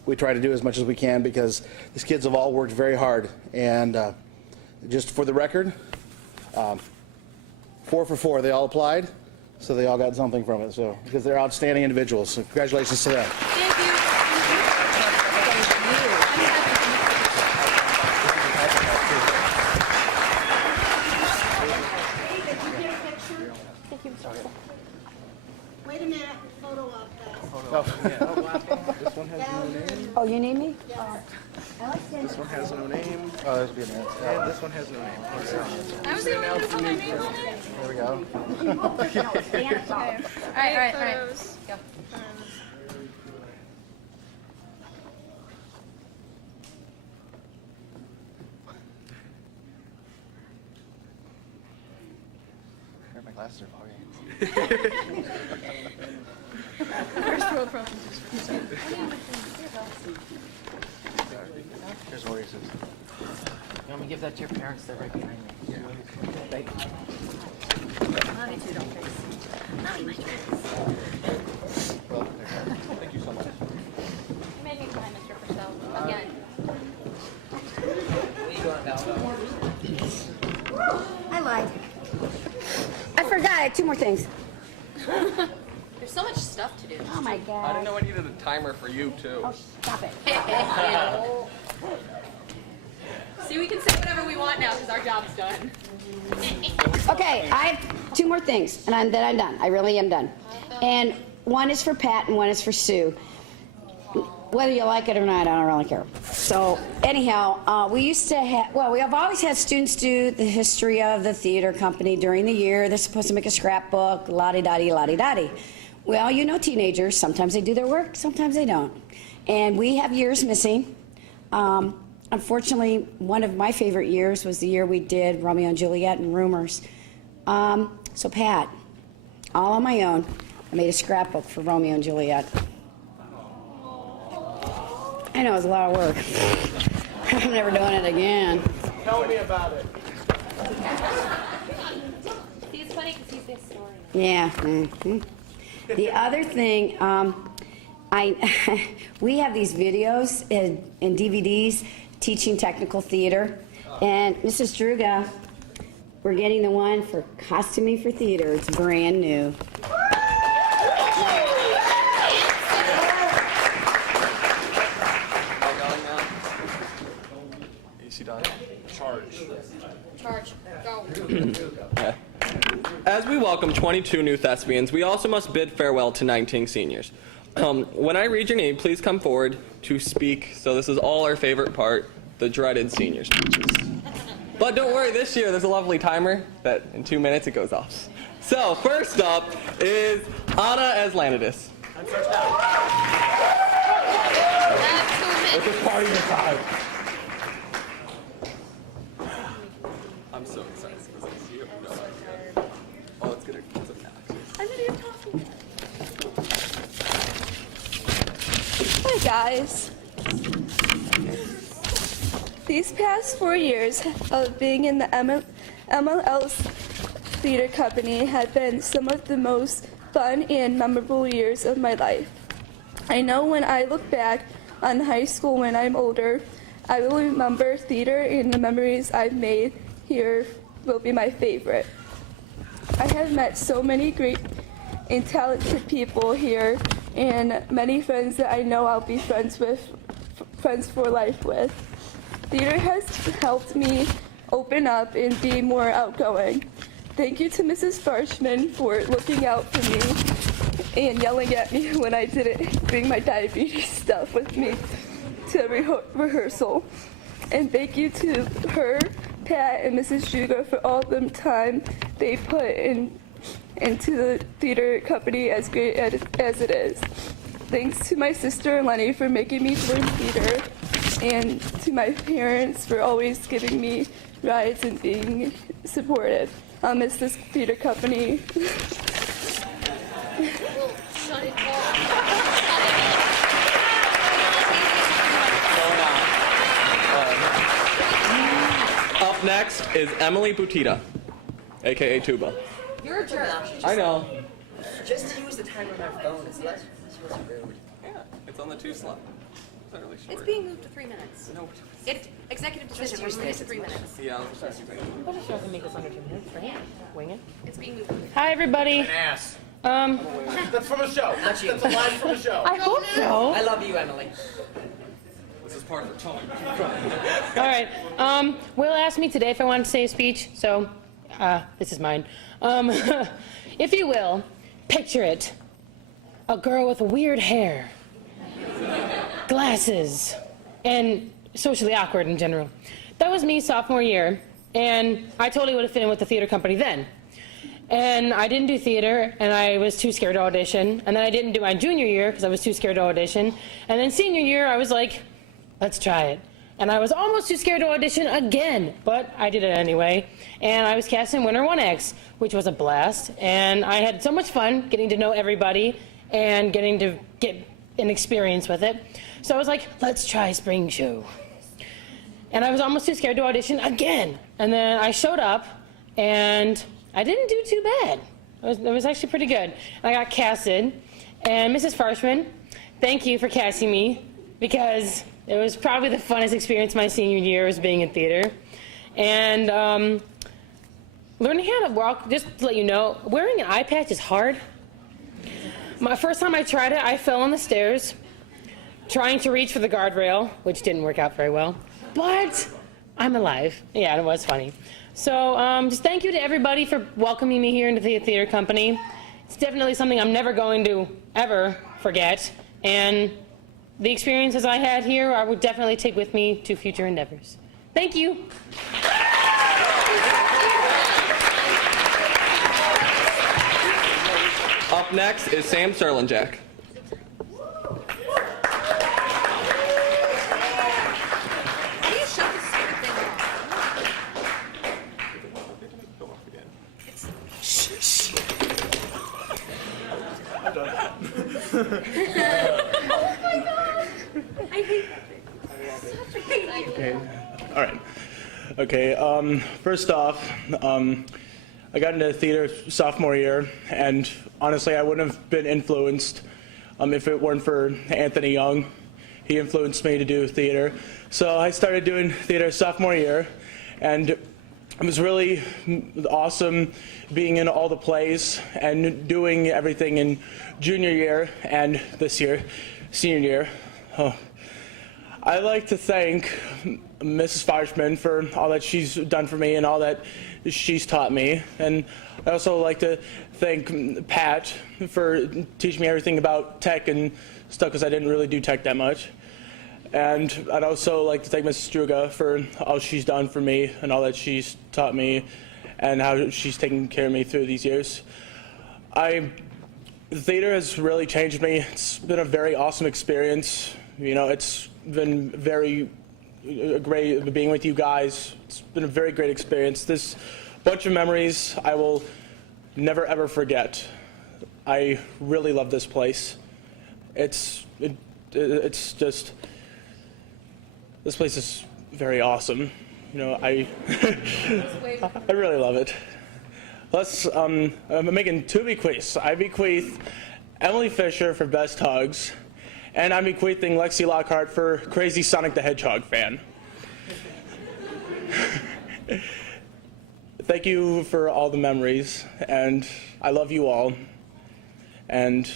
we try to do as much as we can because these kids have all worked very hard. And just for the record, 4 for 4, they all applied, so they all got something from it. So because they're outstanding individuals, so congratulations to them. Thank you. Wait a minute, photo op. This one has no name. Oh, you need me? This one has no name. Oh, there's be a name. And this one has no name. I was the only one who put my name on it. There we go. All right. Go. My glasses are foggy. First world problems. Here's what he says. You want me to give that to your parents? They're right behind me. Yeah. Thank you. Love you too, don't face. Not my choice. Well, thank you so much. You made me cry, Mr. Purcell. Again. I lied. I forgot. I had 2 more things. There's so much stuff to do. Oh, my I God. didn't know I needed a timer for you, too. Oh, stop it. See, we can say whatever we want now because our job's done. Okay, I have 2 more things, and then I'm done. I really am done. And one is for Pat and one is for Sue. Whether you like it or not, I don't really care. So anyhow, we used to have, well, we have always had students do the history of the theater company during the year. They're supposed to make a scrapbook, la-di-da-di, la-di-da-di. Well, you know teenagers, sometimes they do their work, sometimes they don't. And we have years missing. Unfortunately, one of my favorite years was the year we did Romeo and Juliet and Rumors. So Pat, all on my own, I made a scrapbook for Romeo and Juliet. I know, it was a lot of work. I'm never doing it again. Tell me about it. See, it's funny because he's the historian. Yeah. The other thing, we have these videos and DVDs teaching technical theater, and Mrs. Druga we're getting the one for costuming for theater. It's brand new. Charge. Go. As we welcome 22 new thespians, we also must bid farewell to 19 seniors. When I read your name, please come forward to speak. So this is all our favorite part, the dreaded senior speeches. But don't worry, this year there's a lovely timer that in 2 minutes it goes off. So first up is Anna Aslanidis. This is party time. I'm so excited because it's you. No idea. Oh, it's gonna get some Hi guys. These past 4 years of being in the MLL's theater company have been some of the most fun and memorable years of my life. I know when I look back on high school when I'm older, I will remember theater and the memories I've made here will be my favorite. I have met so many great and talented people here and many friends that I know I'll be friends for life with. Theater has helped me open up and be more outgoing. Thank you to Mrs. Farshman for looking out for me and yelling at me when I didn't bring my diabetes stuff with me to rehearsal. And thank you to her, Pat, and Mrs. Juga for all the time they put into the theater company as great as it is. Thanks to my sister Lenny for making me join theater, and to my parents for always giving me rides and being supportive. I'll miss this theater company. Up next is Emily Butita, aka Tuba. You're a jerk. I know. Just use the timer on our phone. It's less rude. Yeah, it's on the 2 slot. It's really short. It's being moved to 3 minutes. No. It's executive decision. We're moving it to 3 minutes. Yeah, I'll just We'll just have to make this under 2 minutes, right? Wing it. It's being moved. Hi, everybody. Ass. That's from a show. Not you. That's a line from a show. I hope so. I love you, Emily. This is part of the tone. All right. Will asked me today if I wanted to say a speech, so this is mine. If you will, picture it. A girl with weird hair, glasses, and socially awkward in general. That was me sophomore year, and I totally would have fit in with the theater company then. And I didn't do theater, and I was too scared to audition. And then I didn't do my junior year because I was too scared to audition. And then senior year, I was like, let's try it. And I was almost too scared to audition again, but I did it anyway. And I was cast in Winter 1X, which was a blast. And I had so much fun getting to know everybody and getting to get an experience with it. So I was like, let's try spring show. And I was almost too scared to audition again. And then I showed up, and I didn't do too bad. It was actually pretty good. I got casted. And Mrs. Farshman, thank you for casting me, because it was probably the funnest experience my senior year was being in theater. And learning how to walk, just to let you know, wearing an eye patch is hard. My first time I tried it, I fell on the stairs, trying to reach for the guardrail, which didn't work out very well. But I'm alive. Yeah, it was funny. So just thank you to everybody for welcoming me here into the theater company. It's definitely something I'm never going to ever forget. And the experiences I had here, I would definitely take with me to future endeavors. Thank you. Up next is Sam Serlinjak. Oh my god! I hate that. Okay. All right. Okay. First off, I got into theater sophomore year, and honestly, I wouldn't have been influenced if it weren't for Anthony Young. He influenced me to do theater. So I started doing theater sophomore year, and It was really awesome being in all the plays and doing everything in junior year and this year, senior year. Oh. I'd like to thank Mrs. Fleischman for all that she's done for me and all that she's taught me. And I'd also like to thank Pat for teaching me everything about tech and stuff, because I didn't really do tech that much. And I'd also like to thank Mrs. Struga for all she's done for me and all that she's taught me and how she's taken care of me through these years. The theater has really changed me. It's been a very awesome experience. You know, it's been very great being with you guys. It's been a very great experience. This bunch of memories I will never ever forget. I really love this place. It's just, this place is very awesome. You know, I really love it. I'm making two bequeaths. I bequeath Emily Fisher for Best Hugs, and I'm bequeathing Lexi Lockhart for Crazy Sonic the Hedgehog fan. Thank you for all the memories, and I love you all, and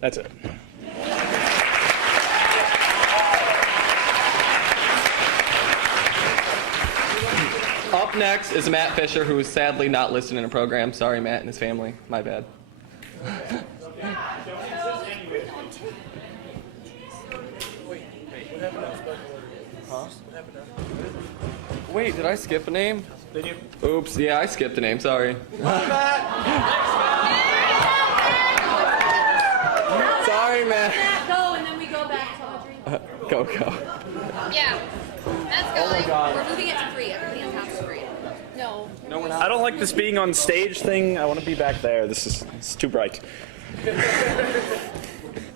that's it. Up next is Matt Fisher, who is sadly not listed in a program. Sorry, Matt and his family. My bad. Wait, did I skip a name? Did you? Oops, yeah, I skipped a name. Sorry. Sorry, Matt. Go, and then we go back to Audrey. Go. Yeah, that's going. Oh my God. We're moving it to 3. Everything else has 3. No. No, we're not. I don't like this being on stage thing. I want to be back there. This is too bright.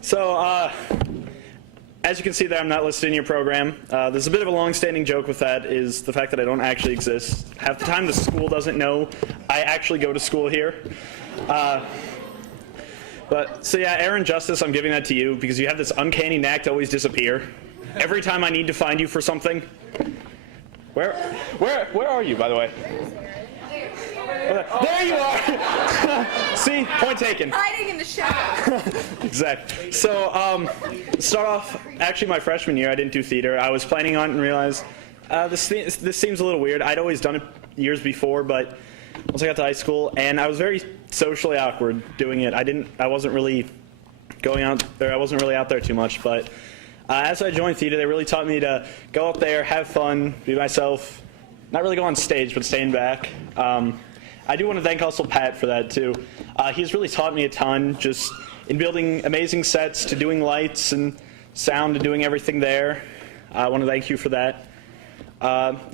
So, as you can see there, I'm not listed in your program. There's a bit of a long-standing joke with that, is the fact that I don't actually exist. Half the time the school doesn't know I actually go to school here. So yeah, Aaron Justice, I'm giving that to you because you have this uncanny knack to always disappear. Every time I need to find you for something. Where are you, by the way? There you are! See? Point taken. Hiding in the shadow. Exactly. So, start off, actually my freshman year, I didn't do theater. I was planning on it and realized, this seems a little weird. I'd always done it years before, but once I got to high school, and I was very socially awkward doing it. I wasn't really out there too much, but as I joined theater, they really taught me to go up there, have fun, be myself, not really go on stage, but staying back. I do want to thank also Pat for that too. He's really taught me a ton, just in building amazing sets, to doing lights and sound, to doing everything there. I want to thank you for that.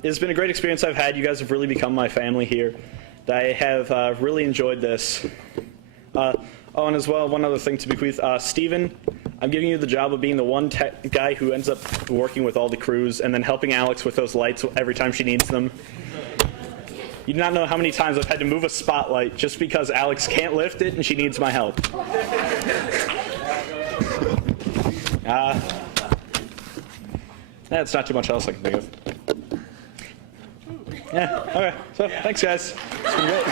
It's been a great experience I've had. You guys have really become my family here. I have really enjoyed this. Oh, and as well, one other thing to bequeath. Steven, I'm giving you the job of being the one guy who ends up working with all the crews and then helping Alex with those lights every time she needs them. You do not know how many times I've had to move a spotlight just because Alex can't lift it and she needs my help. That's not too much else I can think of. Yeah, okay. So, thanks, guys. It's been great.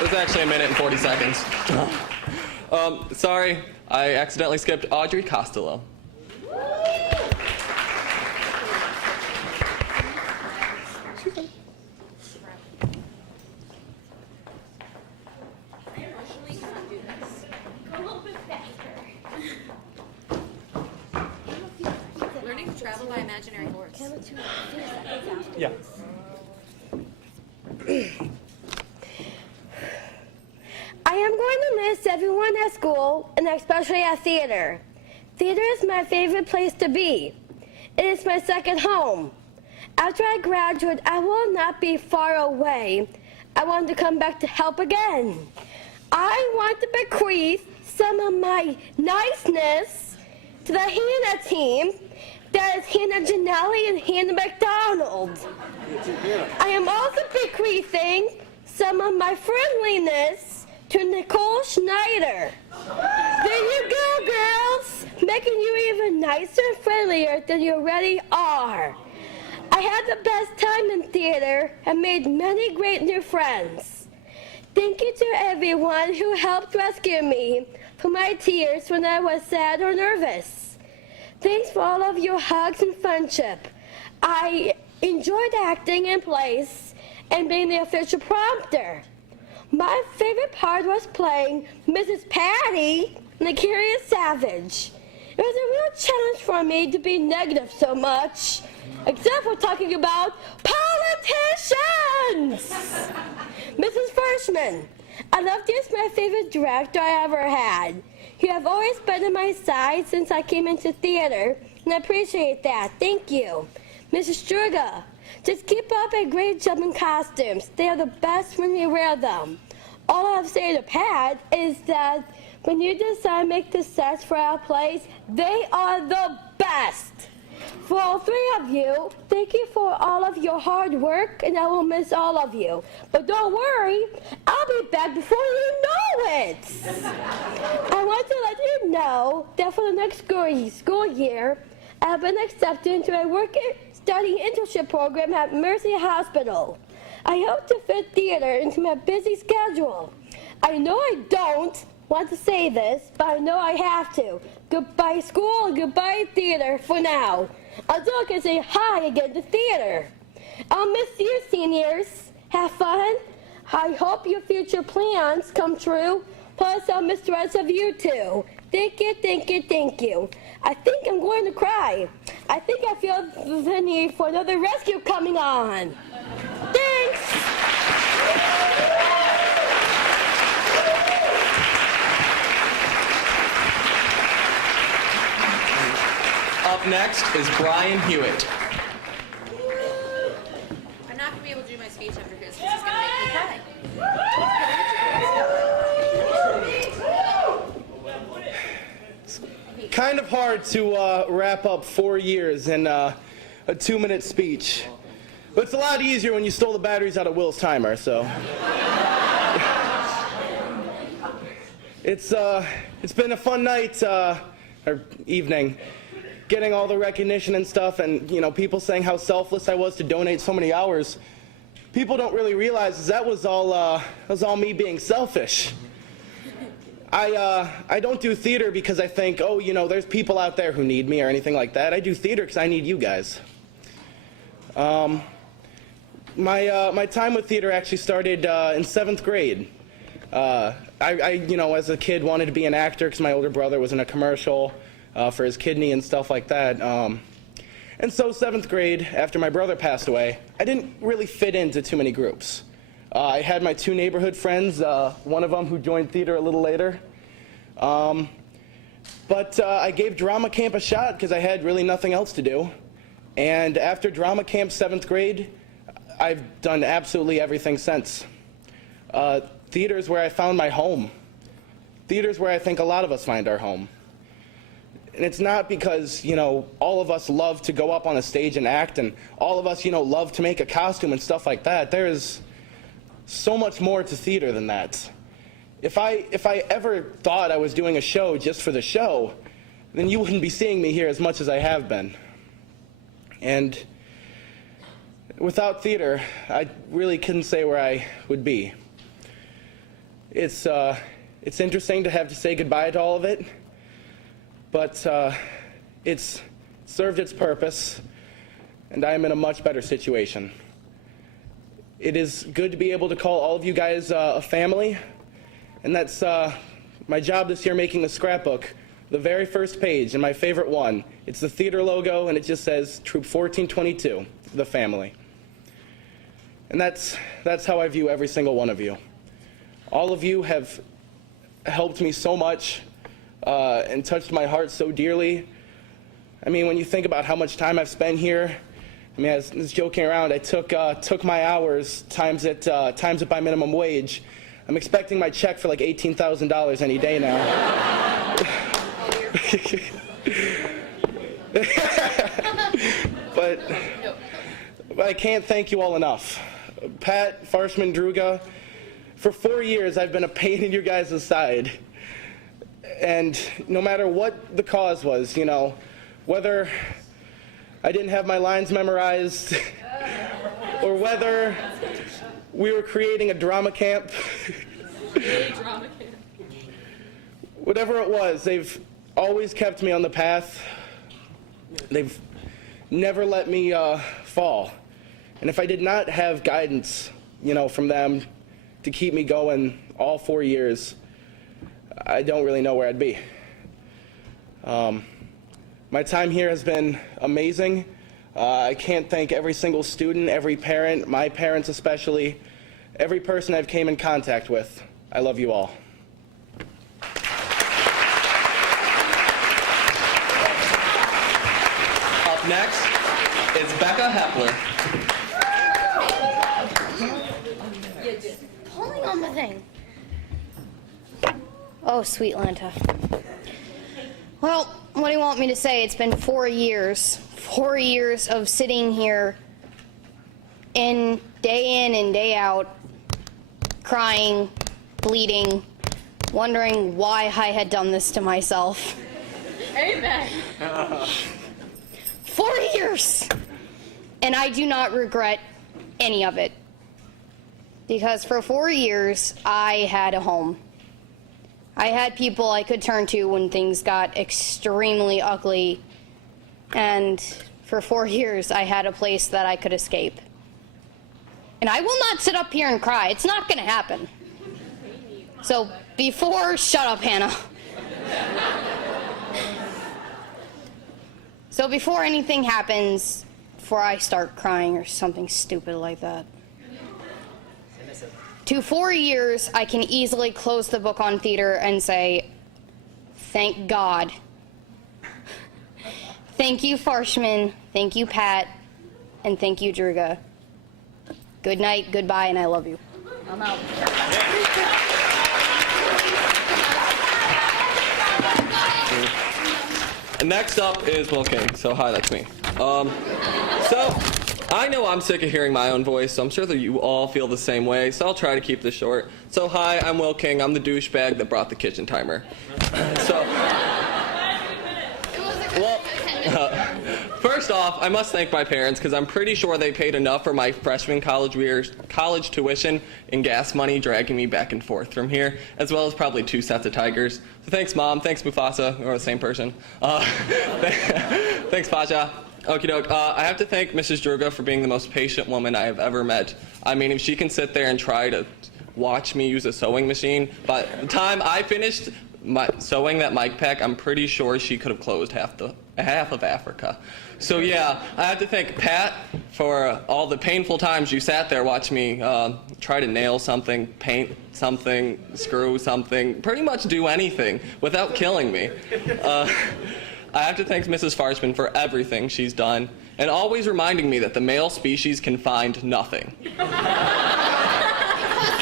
It was actually 1 minute and 40 seconds. Sorry, I accidentally skipped Audrey Costello. Learning to travel by imaginary horse. Yeah. I am going to miss everyone at school, and especially at theater. Theater is my favorite place to be. It is my second home. After I graduate, I will not be far away. I want to come back to help again. I want to bequeath some of my niceness to the Hannah team. That is Hannah Janelli and Hannah McDonald. I am also bequeathing some of my friendliness to Nicole Schneider. There you go, girls, making you even nicer and friendlier than you already are. I had the best time in theater and made many great new friends. Thank you to everyone who helped rescue me from my tears when I was sad or nervous. Thanks for all of your hugs and friendship. I enjoyed acting in plays and being the official prompter. My favorite part was playing Mrs. Patty in The Curious Savage. It was a real challenge for me to be negative so much, except for talking about politicians. Mrs. Firshman, I loved you as my favorite director I ever had. You have always been on my side since I came into theater, and I appreciate that. Thank you. Mrs. Struga, just keep up a great job in costumes. They are the best when you wear them. All I have to say to Pat is that when you decide to make the sets for our plays, they are the best. For all three of you, thank you for all of your hard work, and I will miss all of you. But don't worry, I'll be back before you know it. I want to let you know that for the next school year, I have been accepted into a study internship program at Mercy Hospital. I hope to fit theater into my busy schedule. I know I don't want to say this, but I know I have to. Goodbye school and goodbye theater for now, until I can say hi again to theater. I'll miss you, seniors. Have fun. I hope your future plans come true. Plus, I'll miss the rest of you too. Thank you, thank you, thank you. I think I'm going to cry. I think I feel the need for another rescue coming on. Thanks. Up next is Brian Hewitt. I'm not going to be able to do my speech after his because he's going to make me cry. Kind of hard to wrap up 4 years in a 2-minute speech. But it's a lot easier when you stole the batteries out of Will's timer, so. It's been a fun night, or evening, getting all the recognition and stuff, and people saying how selfless I was to donate so many hours. People don't really realize that was all me being selfish. I don't do theater because I think, oh, there's people out there who need me or anything like that. I do theater because I need you guys. My time with theater actually started in 7th grade. I as a kid wanted to be an actor because my older brother was in a commercial for his kidney and stuff like that. And so 7th grade, after my brother passed away, I didn't really fit into too many groups. I had my 2 neighborhood friends, one of them who joined theater a little later. But I gave drama camp a shot because I had really nothing else to do. And after drama camp 7th grade, I've done absolutely everything since. Theater is where I found my home. Theater is where I think a lot of us find our home. And it's not because, all of us love to go up on a stage and act, and all of us, love to make a costume and stuff like that. There is so much more to theater than that. If I ever thought I was doing a show just for the show, then you wouldn't be seeing me here as much as I have been. And without theater, I really couldn't say where I would be. It's interesting to have to say goodbye to all of it, but it's served its purpose, and I am in a much better situation. It is good to be able to call all of you guys a family, and that's my job this year, making the scrapbook, the very first page, and my favorite one. It's the theater logo, and it just says Troop 1422, the family. And that's how I view every single one of you. All of you have helped me so much and touched my heart so dearly. I mean, when you think about how much time I've spent here, I was joking around. I took my hours, times it by minimum wage. I'm expecting my check for like $18,000 any day now. But I can't thank you all enough. Pat, Farshman, Druga, for 4 years I've been a pain in your guys' side. And no matter what the cause was, whether I didn't have my lines memorized, or whether we were creating a drama camp. Whatever it was, they've always kept me on the path. They've never let me fall. And if I did not have guidance, from them to keep me going all 4 years, I don't really know where I'd be. My time here has been amazing. I can't thank every single student, every parent, my parents especially, every person I've came in contact with. I love you all. Up next is Becca Hepler. Pulling on the thing. Oh, sweet Lanta. Well, what do you want me to say? It's been 4 years. 4 years of sitting here in and day out, crying, bleeding, wondering why I had done this to myself. Amen. 4 years! And I do not regret any of it. Because for 4 years, I had a home. I had people I could turn to when things got extremely ugly. And for 4 years, I had a place that I could escape. And I will not sit up here and cry. It's not going to happen. So shut up, Hannah. So before anything happens, before I start crying or something stupid like that, to 4 years, I can easily close the book on theater and say, thank God. Thank you, Farshman. Thank you, Pat. And thank you, Druga. Good night, goodbye, and I love you. I'm out. Next up is Will King. So hi, that's me. So I know I'm sick of hearing my own voice, so I'm sure that you all feel the same way, so I'll try to keep this short. So hi, I'm Will King. I'm the douchebag that brought the kitchen timer. First off, I must thank my parents because I'm pretty sure they paid enough for my freshman college tuition and gas money dragging me back and forth from here, as well as probably 2 sets of tigers. So thanks, Mom. Thanks, Mufasa. We're the same person. Thanks, Pasha. Okie doke. I have to thank Mrs. Druga for being the most patient woman I have ever met. I mean, if she can sit there and try to watch me use a sewing machine, by the time I finished sewing that mic pack, I'm pretty sure she could have closed half of Africa. So yeah, I have to thank Pat for all the painful times you sat there watching me try to nail something, paint something, screw something, pretty much do anything without killing me. I have to thank Mrs. Farshman for everything she's done, and always reminding me that the male species can find nothing. Because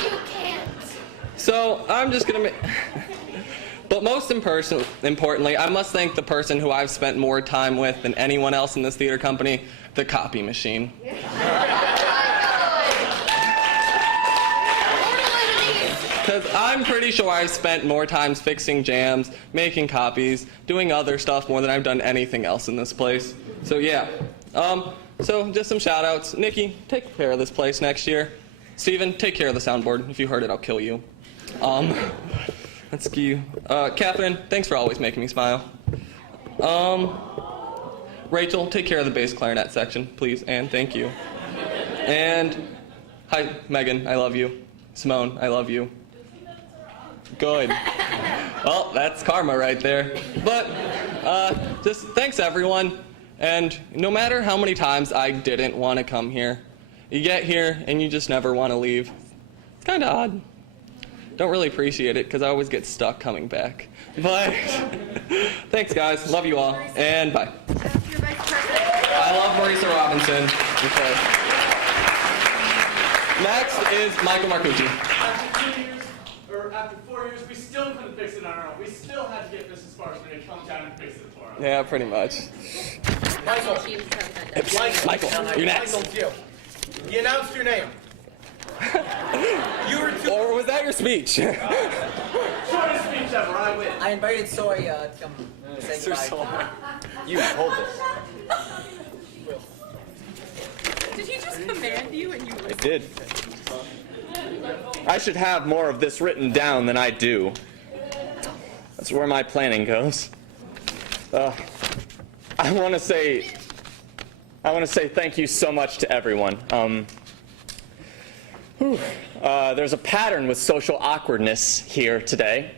you can't. So I'm just gonna But most importantly, I must thank the person who I've spent more time with than anyone else in this theater company, the copy machine. Because I'm pretty sure I've spent more time fixing jams, making copies, doing other stuff more than I've done anything else in this place. So yeah. So just some shout outs. Nikki, take care of this place next year. Steven, take care of the soundboard. If you heard it, I'll kill you. Let's see. Catherine, thanks for always making me smile. Rachel, take care of the bass clarinet section, please, and thank you. And hi, Megan, I love you. Simone, I love you. Good. Well, that's karma right there. But just thanks, everyone. And no matter how many times I didn't want to come here, you get here and you just never want to leave. It's kind of odd. Don't really appreciate it because I always get stuck coming back. But thanks, guys. Love you all. And bye. I love Marisa Robinson. Okay. Next is Michael Marcucci. After 4 years, we still couldn't fix it on our own. We still had to get Mrs. Farshman to come down and fix it for us. Yeah, pretty much. Michael, you're next. You announced your name. Or was that your speech? Shortest speech Whichever, I win. I invited Soy to come say goodbye. You hold this. Did he just command you and you I did. I should have more of this written down than I do. That's where my planning goes. I want to say thank you so much to everyone. There's a pattern with social awkwardness here today,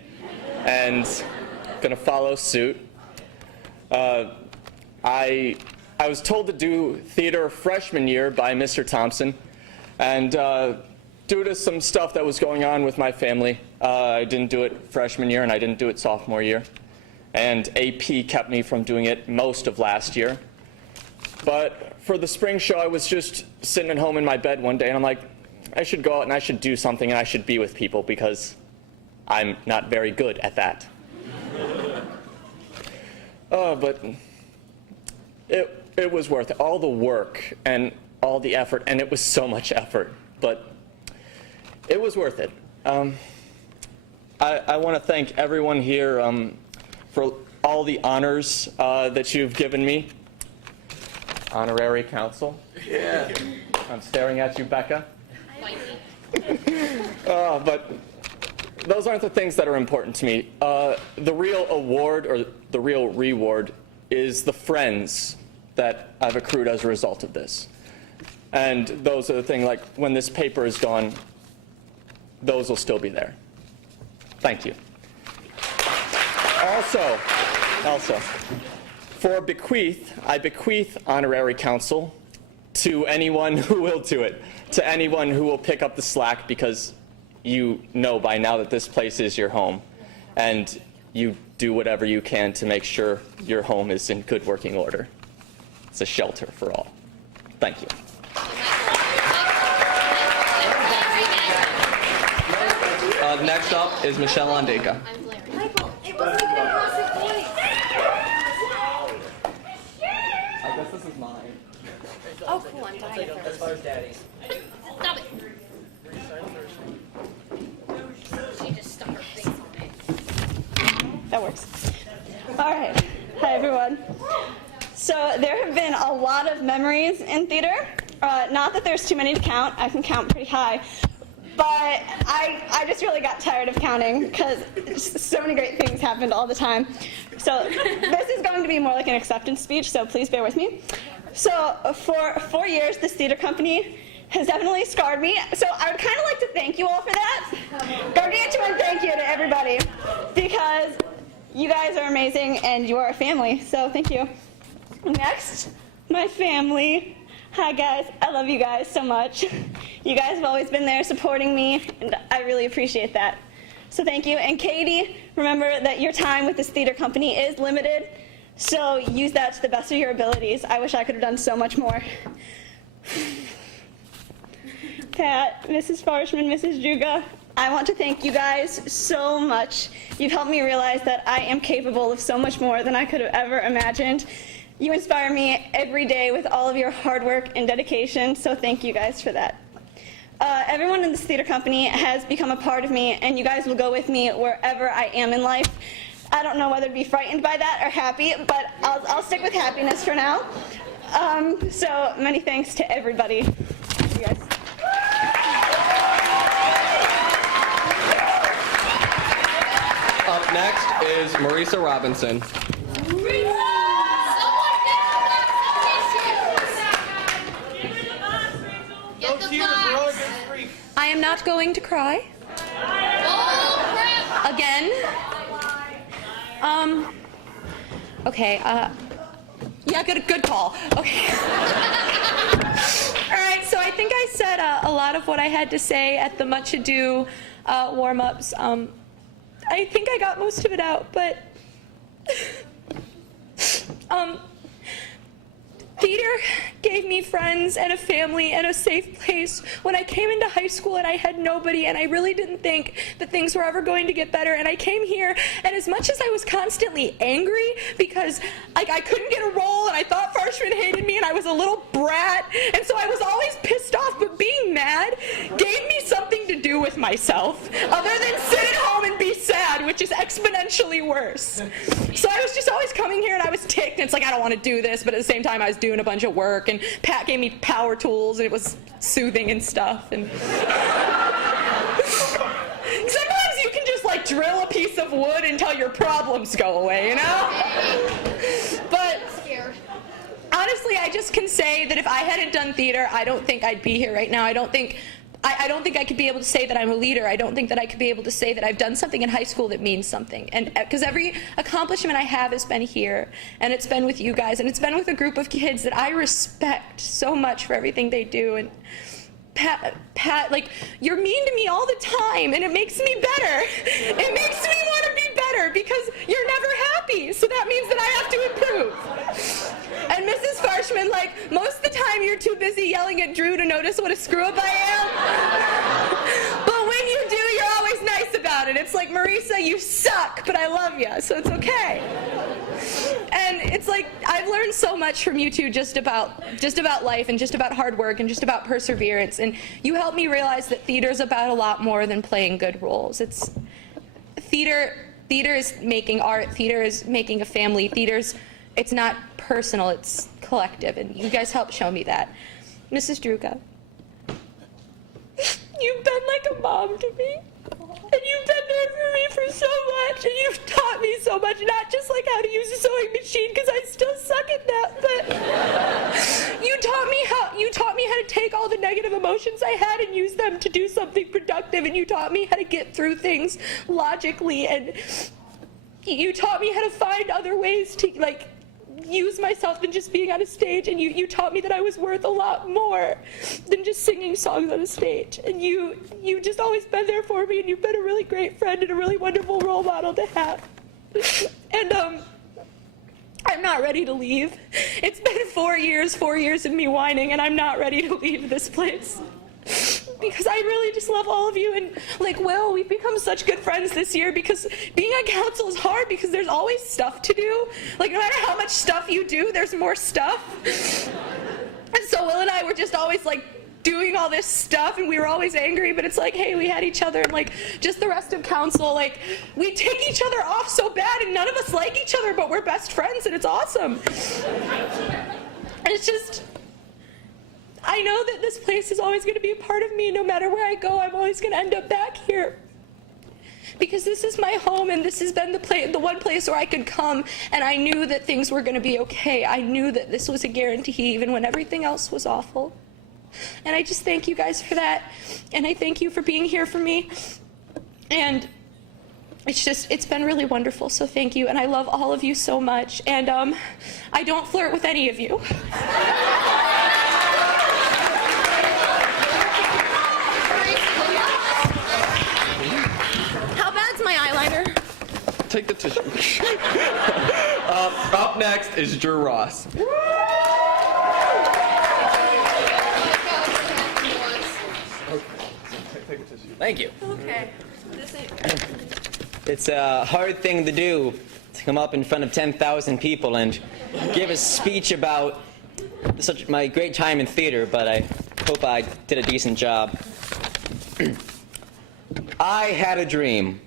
and gonna follow suit. I was told to do theater freshman year by Mr. Thompson, and due to some stuff that was going on with my family, I didn't do it freshman year and I didn't do it sophomore year. And AP kept me from doing it most of last year. But for the spring show, I was just sitting at home in my bed one day and I'm like, I should go out and I should do something and I should be with people because I'm not very good at that. But it was worth it. All the work and all the effort, and it was so much effort, but it was worth it. I want to thank everyone here for all the honors that you've given me. Honorary council. Yeah. I'm staring at you, Becca. But those aren't the things that are important to me. The real award or the real reward is the friends that I've accrued as a result of this. And those are the things, like when this paper is gone, those will still be there. Thank you. Also, for bequeath, I bequeath honorary council to anyone who will do it, to anyone who will pick up the slack, because you know by now that this place is your home, and you do whatever you can to make sure your home is in good working order. It's a shelter for all. Thank you. Next up is Michelle Ondeka. Michael, it was like an impressive point. I guess this is mine. Oh, cool. I'm dying As far as Daddy's. Stop it. She just stuck her face on it. That works. All right. Hi, everyone. So there have been a lot of memories in theater. Not that there's too many to count. I can count pretty high. But I just really got tired of counting because so many great things happened all the time. So this is going to be more like an acceptance speech, so please bear with me. So for 4 years, this theater company has definitely scarred me. So I would kind of like to thank you all for that. Gargantuan thank you to everybody, because you guys are amazing and you are a family, so thank you. Next, my family. Hi guys, I love you guys so much. You guys have always been there supporting me, and I really appreciate that. So thank you. And Katie, remember that your time with this theater company is limited, so use that to the best of your abilities. I wish I could have done so much more. Pat, Mrs. Farshman, Mrs. Juga, I want to thank you guys so much. You've helped me realize that I am capable of so much more than I could have ever imagined. You inspire me every day with all of your hard work and dedication, so thank you guys for that. Everyone in this theater company has become a part of me, and you guys will go with me wherever I am in life. I don't know whether to be frightened by that or happy, but I'll stick with happiness for now. So many thanks to everybody. You guys. Up next is Marisa Robinson. I am not going to cry. Again. Okay, yeah, good call. Okay. All right, so I think I said a lot of what I had to say at the Much Ado warm-ups. I think I got most of it out, but gave me friends and a family and a safe place when I came into high school and I had nobody, and I really didn't think that things were ever going to get better. And I came here, and as much as I was constantly angry because I couldn't get a role and I thought freshmen hated me and I was a little brat, and so I was always pissed off, but being mad gave me something to do with myself other than sit at home and be sad, which is exponentially worse. So I was just always coming here and I was ticked, and it's like, I don't want to do this, but at the same time I was doing a bunch of work, and Pat gave me power tools and it was soothing and stuff. And sometimes you can just like drill a piece of wood until your problems go away, you know? But honestly, I just can say that if I hadn't done theater, I don't think I'd be here right now. I don't think I could be able to say that I'm a leader. I don't think that I could be able to say that I've done something in high school that means something. And because every accomplishment I have has been here, and it's been with you guys, and it's been with a group of kids that I respect so much for everything they do. And Pat, like, you're mean to me all the time, and it makes me better. It makes me want to be better because you're never happy, so that means that I have to improve. And Mrs. Farshman, like, most of the time you're too busy yelling at Drew to notice what a screw-up I am. But when you do, you're always nice about it. It's like, Marisa, you suck, but I love you, so it's okay. And it's like, I've learned so much from you two just about life and just about hard work and just about perseverance. And you helped me realize that theater's about a lot more than playing good roles. It's theater is making art, theater is making a family, it's not personal, it's collective, and you guys helped show me that. Mrs. Druga, you've been like a mom to me, and you've been there for me for so much, and you've taught me so much, not just like how to use a sewing machine, because I still suck at that, but you taught me how to take all the negative emotions I had and use them to do something productive, and you taught me how to get through things logically, and you taught me how to find other ways to, like, use myself than just being on a stage, and you taught me that I was worth a lot more than just singing songs on a stage. And you've just always been there for me, and you've been a really great friend and a really wonderful role model to have. And I'm not ready to leave. It's been 4 years of me whining, and I'm not ready to leave this place. Because I really just love all of you, and like, Will, we've become such good friends this year because being on council is hard because there's always stuff to do. Like, no matter how much stuff you do, there's more stuff. And so Will and I were just always like doing all this stuff, and we were always angry, but it's like, hey, we had each other, and like, just the rest of council, like, we take each other off so bad, and none of us like each other, but we're best friends, and it's awesome. And it's just, I know that this place is always going to be a part of me. No matter where I go, I'm always going to end up back here. Because this is my home, and this has been the one place where I could come, and I knew that things were going to be okay. I knew that this was a guarantee, even when everything else was awful. And I just thank you guys for that, and I thank you for being here for me. And it's been really wonderful, so thank you. And I love all of you so much, and I don't flirt with any of you. My eyeliner. Take the tissue. Up next is Drew Ross. Thank you. Okay. It's a hard thing to do, to come up in front of 10,000 people and give a speech about my great time in theater, but I hope I did a decent job. I had a dream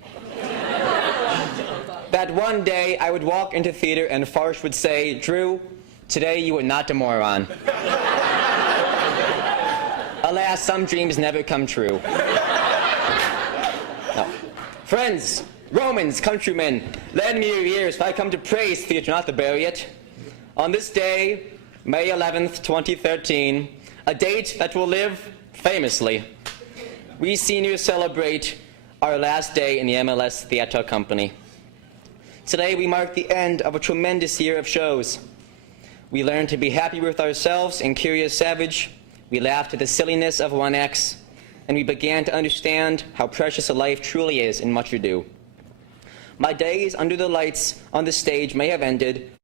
that one day I would walk into theater and Farsh would say, Drew, today you are not a moron. Alas, some dreams never come true. No. Friends, Romans, countrymen, lend me your ears, for I come to praise theater, not to bury it. On this day, May 11th, 2013, a date that will live famously, we seniors celebrate our last day in the MLS Theatre Company. Today we mark the end of a tremendous year of shows. We learned to be happy with ourselves and Curious Savage. We laughed at the silliness of 1X, and we began to understand how precious a life truly is in Much Ado. My days under the lights on the stage may have ended,